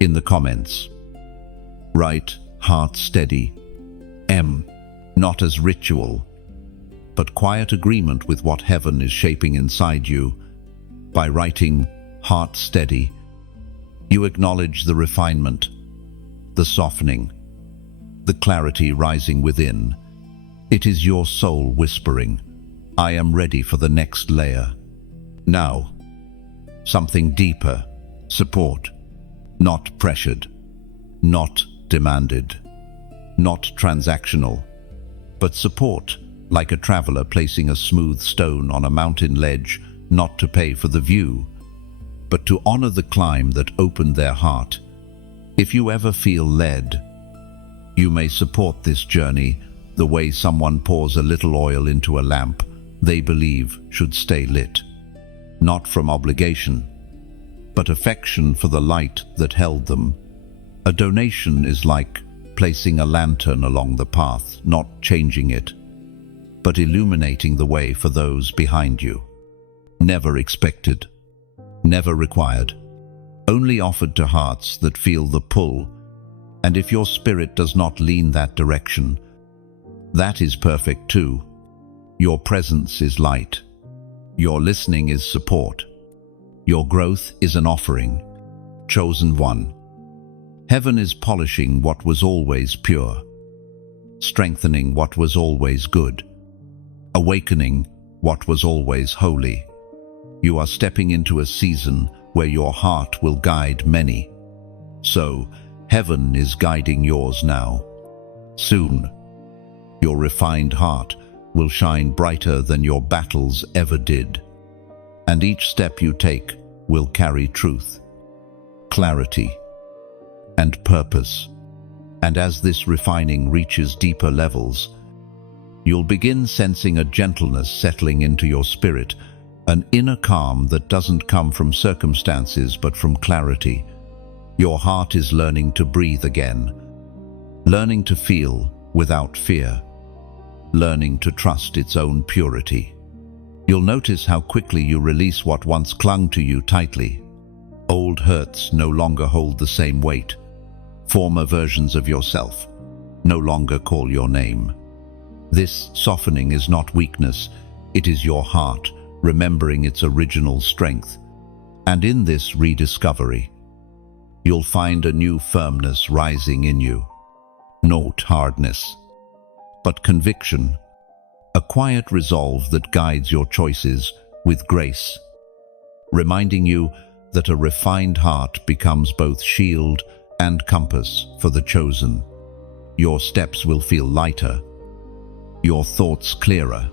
In the comments, write heart steady, M, not as ritual, but quiet agreement with what heaven is shaping inside you. By writing heart steady, you acknowledge the refinement, the softening, the clarity rising within. It is your soul whispering, I am ready for the next layer. Now, something deeper, support, not pressured, not demanded, not transactional, but support, like a traveler placing a smooth stone on a mountain ledge, not to pay for the view, but to honor the climb that opened their heart. If you ever feel led, you may support this journey the way someone pours a little oil into a lamp they believe should stay lit. Not from obligation, but affection for the light that held them. A donation is like placing a lantern along the path, not changing it, but illuminating the way for those behind you. Never expected, never required, only offered to hearts that feel the pull. And if your spirit does not lean that direction, that is perfect too. Your presence is light. Your listening is support. Your growth is an offering. Chosen one. Heaven is polishing what was always pure, strengthening what was always good, awakening what was always holy. You are stepping into a season where your heart will guide many. So, heaven is guiding yours now. Soon, your refined heart will shine brighter than your battles ever did. And each step you take will carry truth, clarity, and purpose. And as this refining reaches deeper levels, you'll begin sensing a gentleness settling into your spirit, an inner calm that doesn't come from circumstances but from clarity. Your heart is learning to breathe again, learning to feel without fear, learning to trust its own purity. You'll notice how quickly you release what once clung to you tightly. Old hurts no longer hold the same weight. Former versions of yourself no longer call your name. This softening is not weakness, it is your heart remembering its original strength. And in this rediscovery, you'll find a new firmness rising in you. Not hardness, but conviction, a quiet resolve that guides your choices with grace, reminding you that a refined heart becomes both shield and compass for the chosen. Your steps will feel lighter, your thoughts clearer,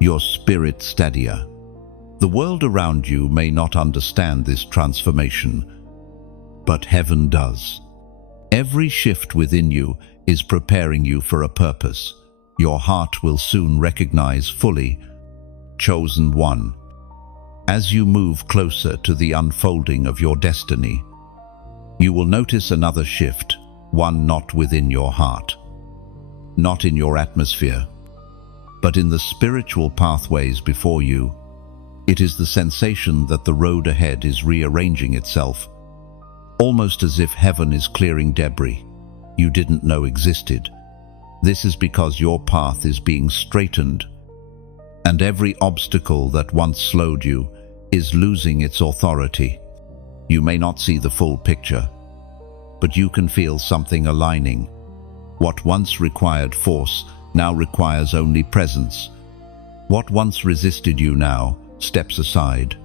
your spirit steadier. The world around you may not understand this transformation, but heaven does. Every shift within you is preparing you for a purpose. Your heart will soon recognize fully, chosen one. As you move closer to the unfolding of your destiny, you will notice another shift, one not within your heart, not in your atmosphere, but in the spiritual pathways before you. It is the sensation that the road ahead is rearranging itself, almost as if heaven is clearing debris you didn't know existed. This is because your path is being straightened, and every obstacle that once slowed you is losing its authority. You may not see the full picture, but you can feel something aligning. What once required force now requires only presence. What once resisted you now steps aside.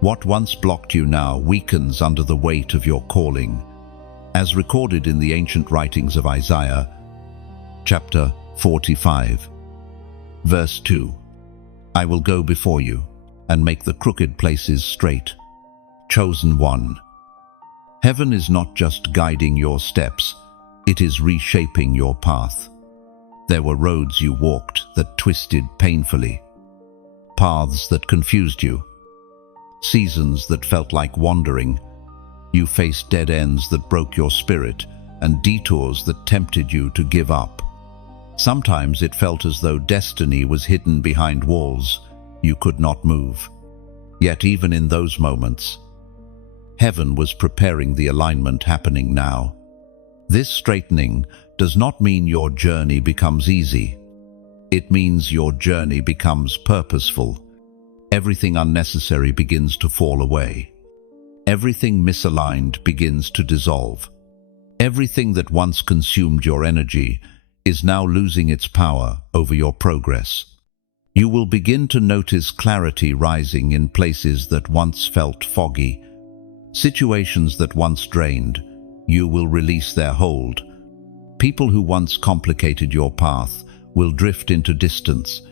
What once blocked you now weakens under the weight of your calling. As recorded in the ancient writings of Isaiah, chapter 45, verse 2, I will go before you and make the crooked places straight. Chosen one. Heaven is not just guiding your steps, it is reshaping your path. There were roads you walked that twisted painfully, paths that confused you, seasons that felt like wandering. You faced dead ends that broke your spirit and detours that tempted you to give up. Sometimes it felt as though destiny was hidden behind walls you could not move. Yet even in those moments, heaven was preparing the alignment happening now. This straightening does not mean your journey becomes easy. It means your journey becomes purposeful. Everything unnecessary begins to fall away. Everything misaligned begins to dissolve. Everything that once consumed your energy is now losing its power over your progress. You will begin to notice clarity rising in places that once felt foggy. Situations that once drained, you will release their hold. People who once complicated your path will drift into distance.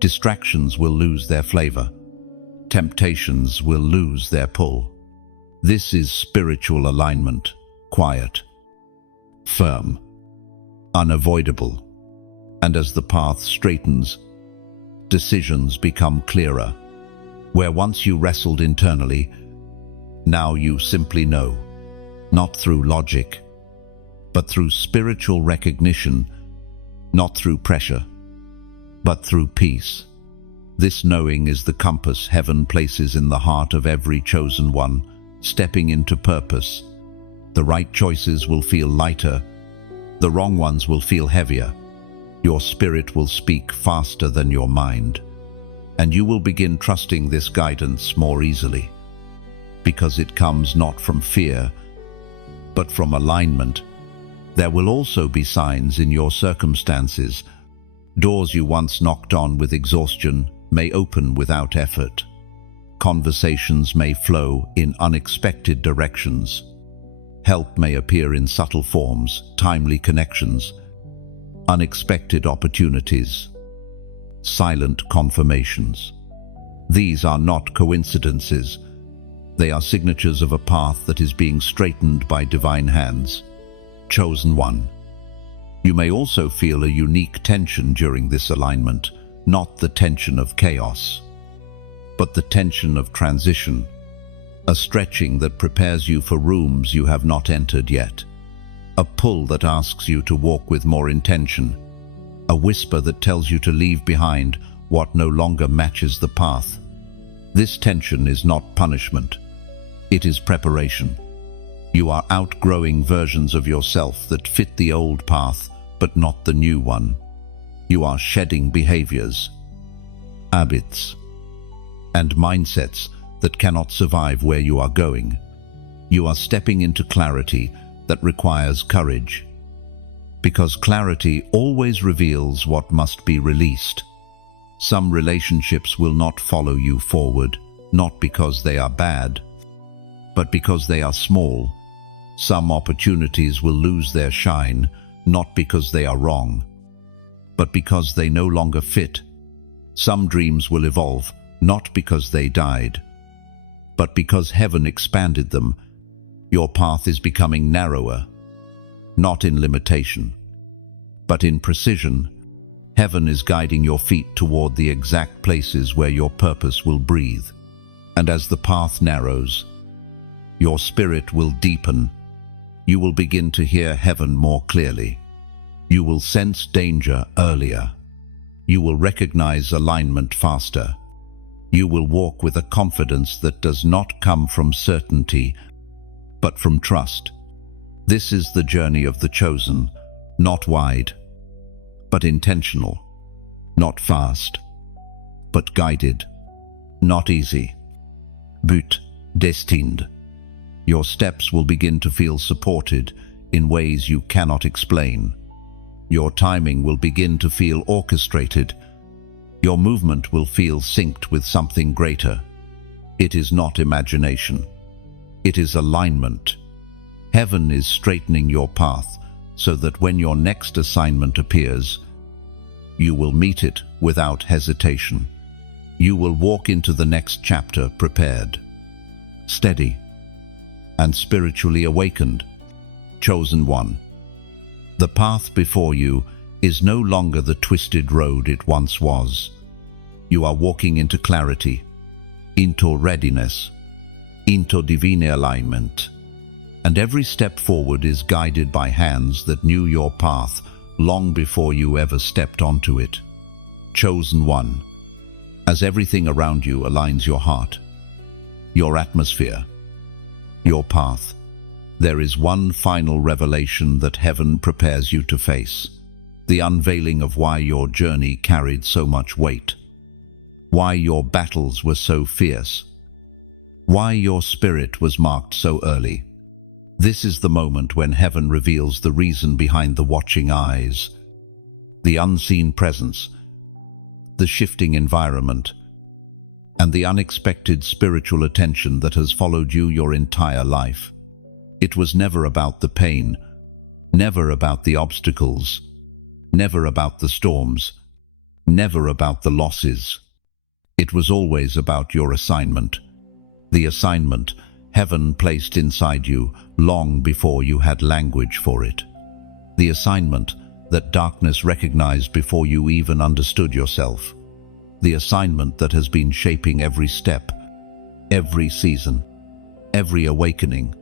Distractions will lose their flavor. Temptations will lose their pull. This is spiritual alignment, quiet, firm, unavoidable. And as the path straightens, decisions become clearer. Where once you wrestled internally, now you simply know, not through logic, but through spiritual recognition, not through pressure, but through peace. This knowing is the compass heaven places in the heart of every chosen one, stepping into purpose. The right choices will feel lighter, the wrong ones will feel heavier. Your spirit will speak faster than your mind, and you will begin trusting this guidance more easily, because it comes not from fear, but from alignment. There will also be signs in your circumstances. Doors you once knocked on with exhaustion may open without effort. Conversations may flow in unexpected directions. Help may appear in subtle forms, timely connections, unexpected opportunities, silent confirmations. These are not coincidences. They are signatures of a path that is being straightened by divine hands. Chosen one. You may also feel a unique tension during this alignment, not the tension of chaos, but the tension of transition, a stretching that prepares you for rooms you have not entered yet, a pull that asks you to walk with more intention, a whisper that tells you to leave behind what no longer matches the path. This tension is not punishment, it is preparation. You are outgrowing versions of yourself that fit the old path, but not the new one. You are shedding behaviors, habits, and mindsets that cannot survive where you are going. You are stepping into clarity that requires courage, because clarity always reveals what must be released. Some relationships will not follow you forward, not because they are bad, but because they are small. Some opportunities will lose their shine, not because they are wrong, but because they no longer fit. Some dreams will evolve, not because they died, but because heaven expanded them. Your path is becoming narrower, not in limitation, but in precision. Heaven is guiding your feet toward the exact places where your purpose will breathe. And as the path narrows, your spirit will deepen. You will begin to hear heaven more clearly. You will sense danger earlier. You will recognize alignment faster. You will walk with a confidence that does not come from certainty, but from trust. This is the journey of the chosen, not wide, but intentional, not fast, but guided, not easy, but destined. Your steps will begin to feel supported in ways you cannot explain. Your timing will begin to feel orchestrated. Your movement will feel synced with something greater. It is not imagination. It is alignment. Heaven is straightening your path so that when your next assignment appears, you will meet it without hesitation. You will walk into the next chapter prepared, steady, and spiritually awakened. Chosen one. The path before you is no longer the twisted road it once was. You are walking into clarity, into readiness, into divine alignment. And every step forward is guided by hands that knew your path long before you ever stepped onto it. Chosen one. As everything around you aligns your heart, your atmosphere, your path, there is one final revelation that heaven prepares you to face. The unveiling of why your journey carried so much weight. Why your battles were so fierce. Why your spirit was marked so early. This is the moment when heaven reveals the reason behind the watching eyes, the unseen presence, the shifting environment, and the unexpected spiritual attention that has followed you your entire life. It was never about the pain, never about the obstacles, never about the storms, never about the losses. It was always about your assignment. The assignment heaven placed inside you long before you had language for it. The assignment that darkness recognized before you even understood yourself. The assignment that has been shaping every step, every season, every awakening,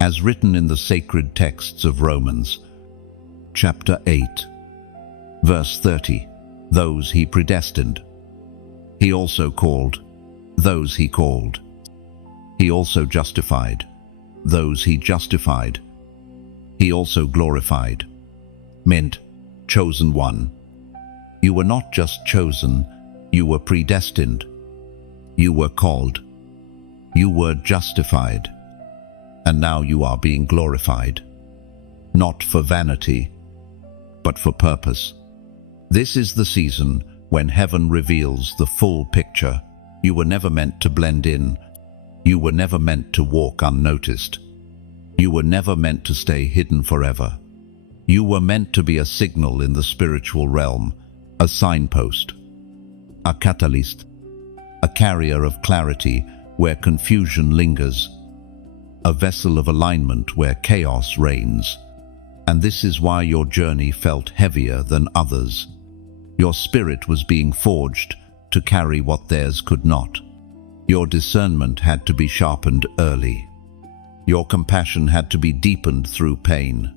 as written in the sacred texts of Romans. Chapter 8, verse 30. Those he predestined, he also called. Those he called, he also justified. Those he justified, he also glorified. Meant, chosen one. You were not just chosen, you were predestined. You were called. You were justified. And now you are being glorified. Not for vanity, but for purpose. This is the season when heaven reveals the full picture. You were never meant to blend in. You were never meant to walk unnoticed. You were never meant to stay hidden forever. You were meant to be a signal in the spiritual realm, a signpost, a catalyst, a carrier of clarity where confusion lingers, a vessel of alignment where chaos reigns. And this is why your journey felt heavier than others. Your spirit was being forged to carry what theirs could not. Your discernment had to be sharpened early. Your compassion had to be deepened through pain.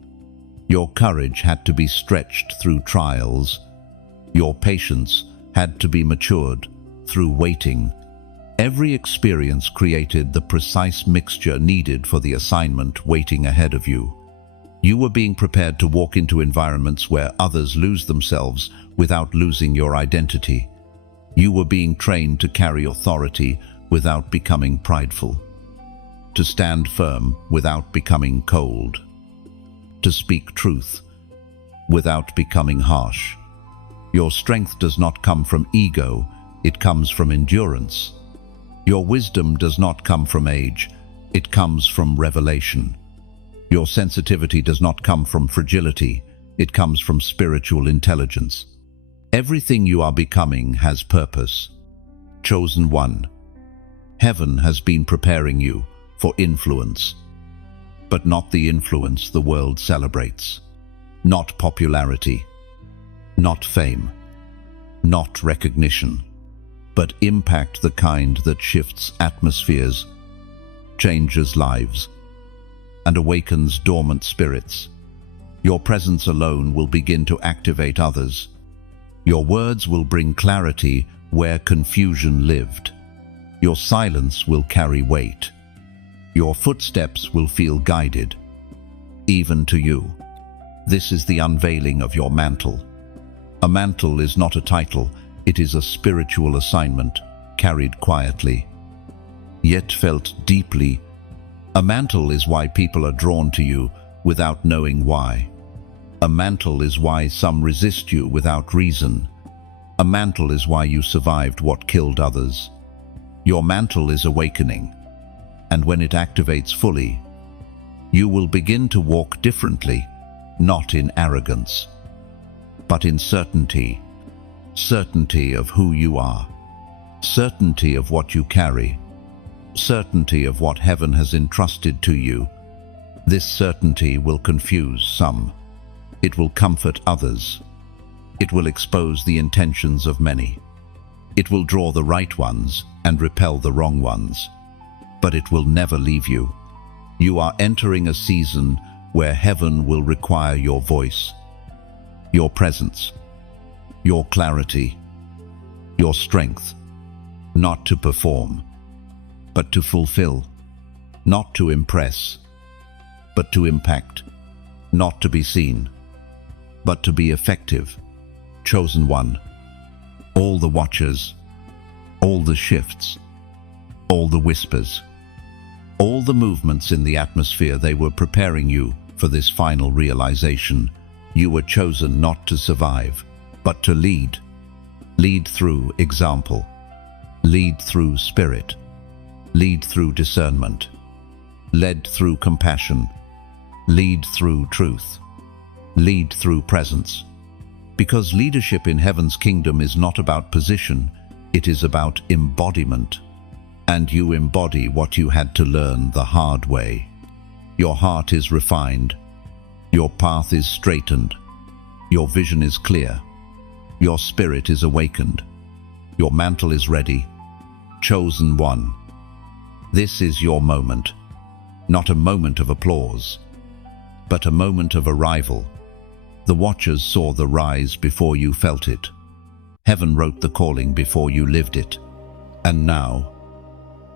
Your courage had to be stretched through trials. Your patience had to be matured through waiting. Every experience created the precise mixture needed for the assignment waiting ahead of you. You were being prepared to walk into environments where others lose themselves without losing your identity. You were being trained to carry authority without becoming prideful, to stand firm without becoming cold, to speak truth without becoming harsh. Your strength does not come from ego, it comes from endurance. Your wisdom does not come from age, It comes from revelation. Your sensitivity does not come from fragility, it comes from spiritual intelligence. Everything you are becoming has purpose. Chosen one. Heaven has been preparing you for influence, but not the influence the world celebrates. Not popularity, not fame, not recognition, but impact, the kind that shifts atmospheres, changes lives, and awakens dormant spirits. Your presence alone will begin to activate others. Your words will bring clarity where confusion lived. Your silence will carry weight. Your footsteps will feel guided, even to you. This is the unveiling of your mantle. A mantle is not a title, it is a spiritual assignment, carried quietly, yet felt deeply. A mantle is why people are drawn to you without knowing why. A mantle is why some resist you without reason. A mantle is why you survived what killed others. Your mantle is awakening, and when it activates fully, you will begin to walk differently, not in arrogance, but in certainty. Certainty of who you are, certainty of what you carry, certainty of what heaven has entrusted to you. This certainty will confuse some. It will comfort others. It will expose the intentions of many. It will draw the right ones and repel the wrong ones. But it will never leave you. You are entering a season where heaven will require your voice, your presence, your clarity, your strength, not to perform, but to fulfill, not to impress, but to impact, not to be seen, but to be effective. Chosen one. All the watchers, all the shifts, all the whispers, all the movements in the atmosphere, they were preparing you for this final realization. You were chosen not to survive, but to lead. Lead through example. Lead through spirit. Lead through discernment. Led through compassion. Lead through truth. Lead through presence. Because leadership in heaven's kingdom is not about position, it is about embodiment. And you embody what you had to learn the hard way. Your heart is refined. Your path is straightened. Your vision is clear. Your spirit is awakened. Your mantle is ready. Chosen one. This is your moment. Not a moment of applause, but a moment of arrival. The watchers saw the rise before you felt it. Heaven wrote the calling before you lived it. And now,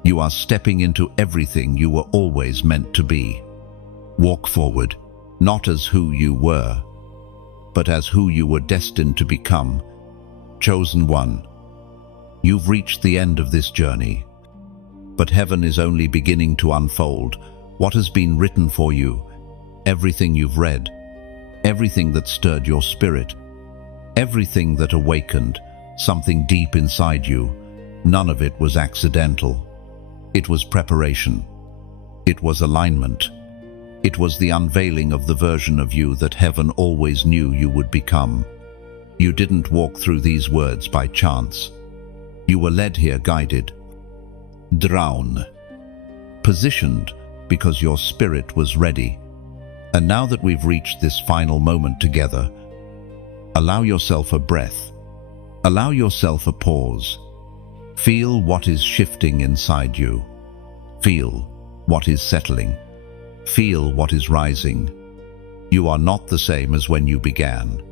you are stepping into everything you were always meant to be. Walk forward, not as who you were, but as who you were destined to become. Chosen one. You've reached the end of this journey, but heaven is only beginning to unfold what has been written for you, everything you've read, everything that stirred your spirit, everything that awakened something deep inside you. None of it was accidental. It was preparation. It was alignment. It was the unveiling of the version of you that heaven always knew you would become. You didn't walk through these words by chance. You were led here, guided, drawn, positioned because your spirit was ready. And now that we've reached this final moment together, allow yourself a breath. Allow yourself a pause. Feel what is shifting inside you. Feel what is settling. Feel what is rising. You are not the same as when you began.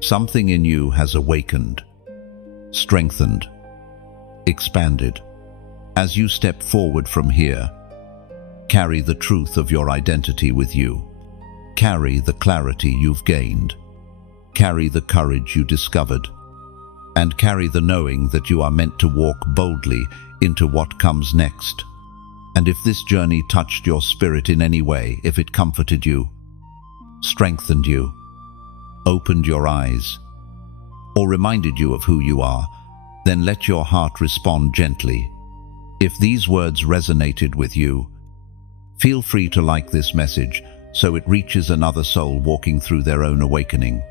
Something in you has awakened, strengthened, expanded. As you step forward from here, carry the truth of your identity with you. Carry the clarity you've gained. Carry the courage you discovered. And carry the knowing that you are meant to walk boldly into what comes next. And if this journey touched your spirit in any way, if it comforted you, strengthened you, opened your eyes, or reminded you of who you are, then let your heart respond gently. If these words resonated with you, Feel free to like this message so it reaches another soul walking through their own awakening.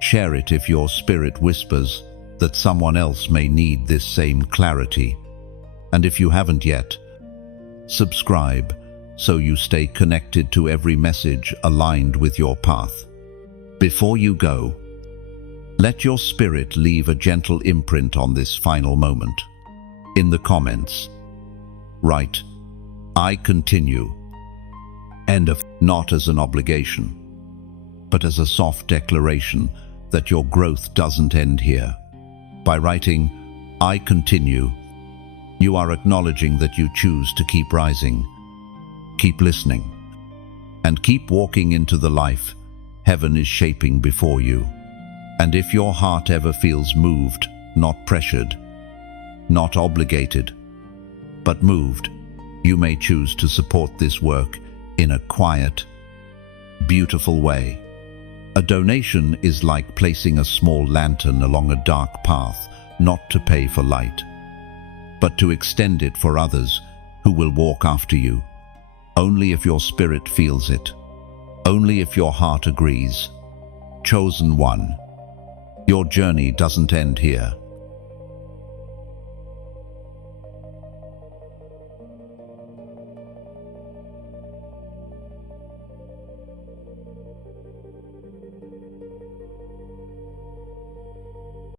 Share it if your spirit whispers that someone else may need this same clarity. And if you haven't yet, subscribe so you stay connected to every message aligned with your path. Before you go, let your spirit leave a gentle imprint on this final moment. In the comments, write, "I continue," not as an obligation, but as a soft declaration that your growth doesn't end here. By writing, "I continue," you are acknowledging that you choose to keep rising, keep listening, and keep walking into the life heaven is shaping before you. And if your heart ever feels moved, not pressured, not obligated, but moved, you may choose to support this work in a quiet, beautiful way. A donation is like placing a small lantern along a dark path, not to pay for light, but to extend it for others who will walk after you. Only if your spirit feels it, only if your heart agrees. Chosen one, your journey doesn't end here.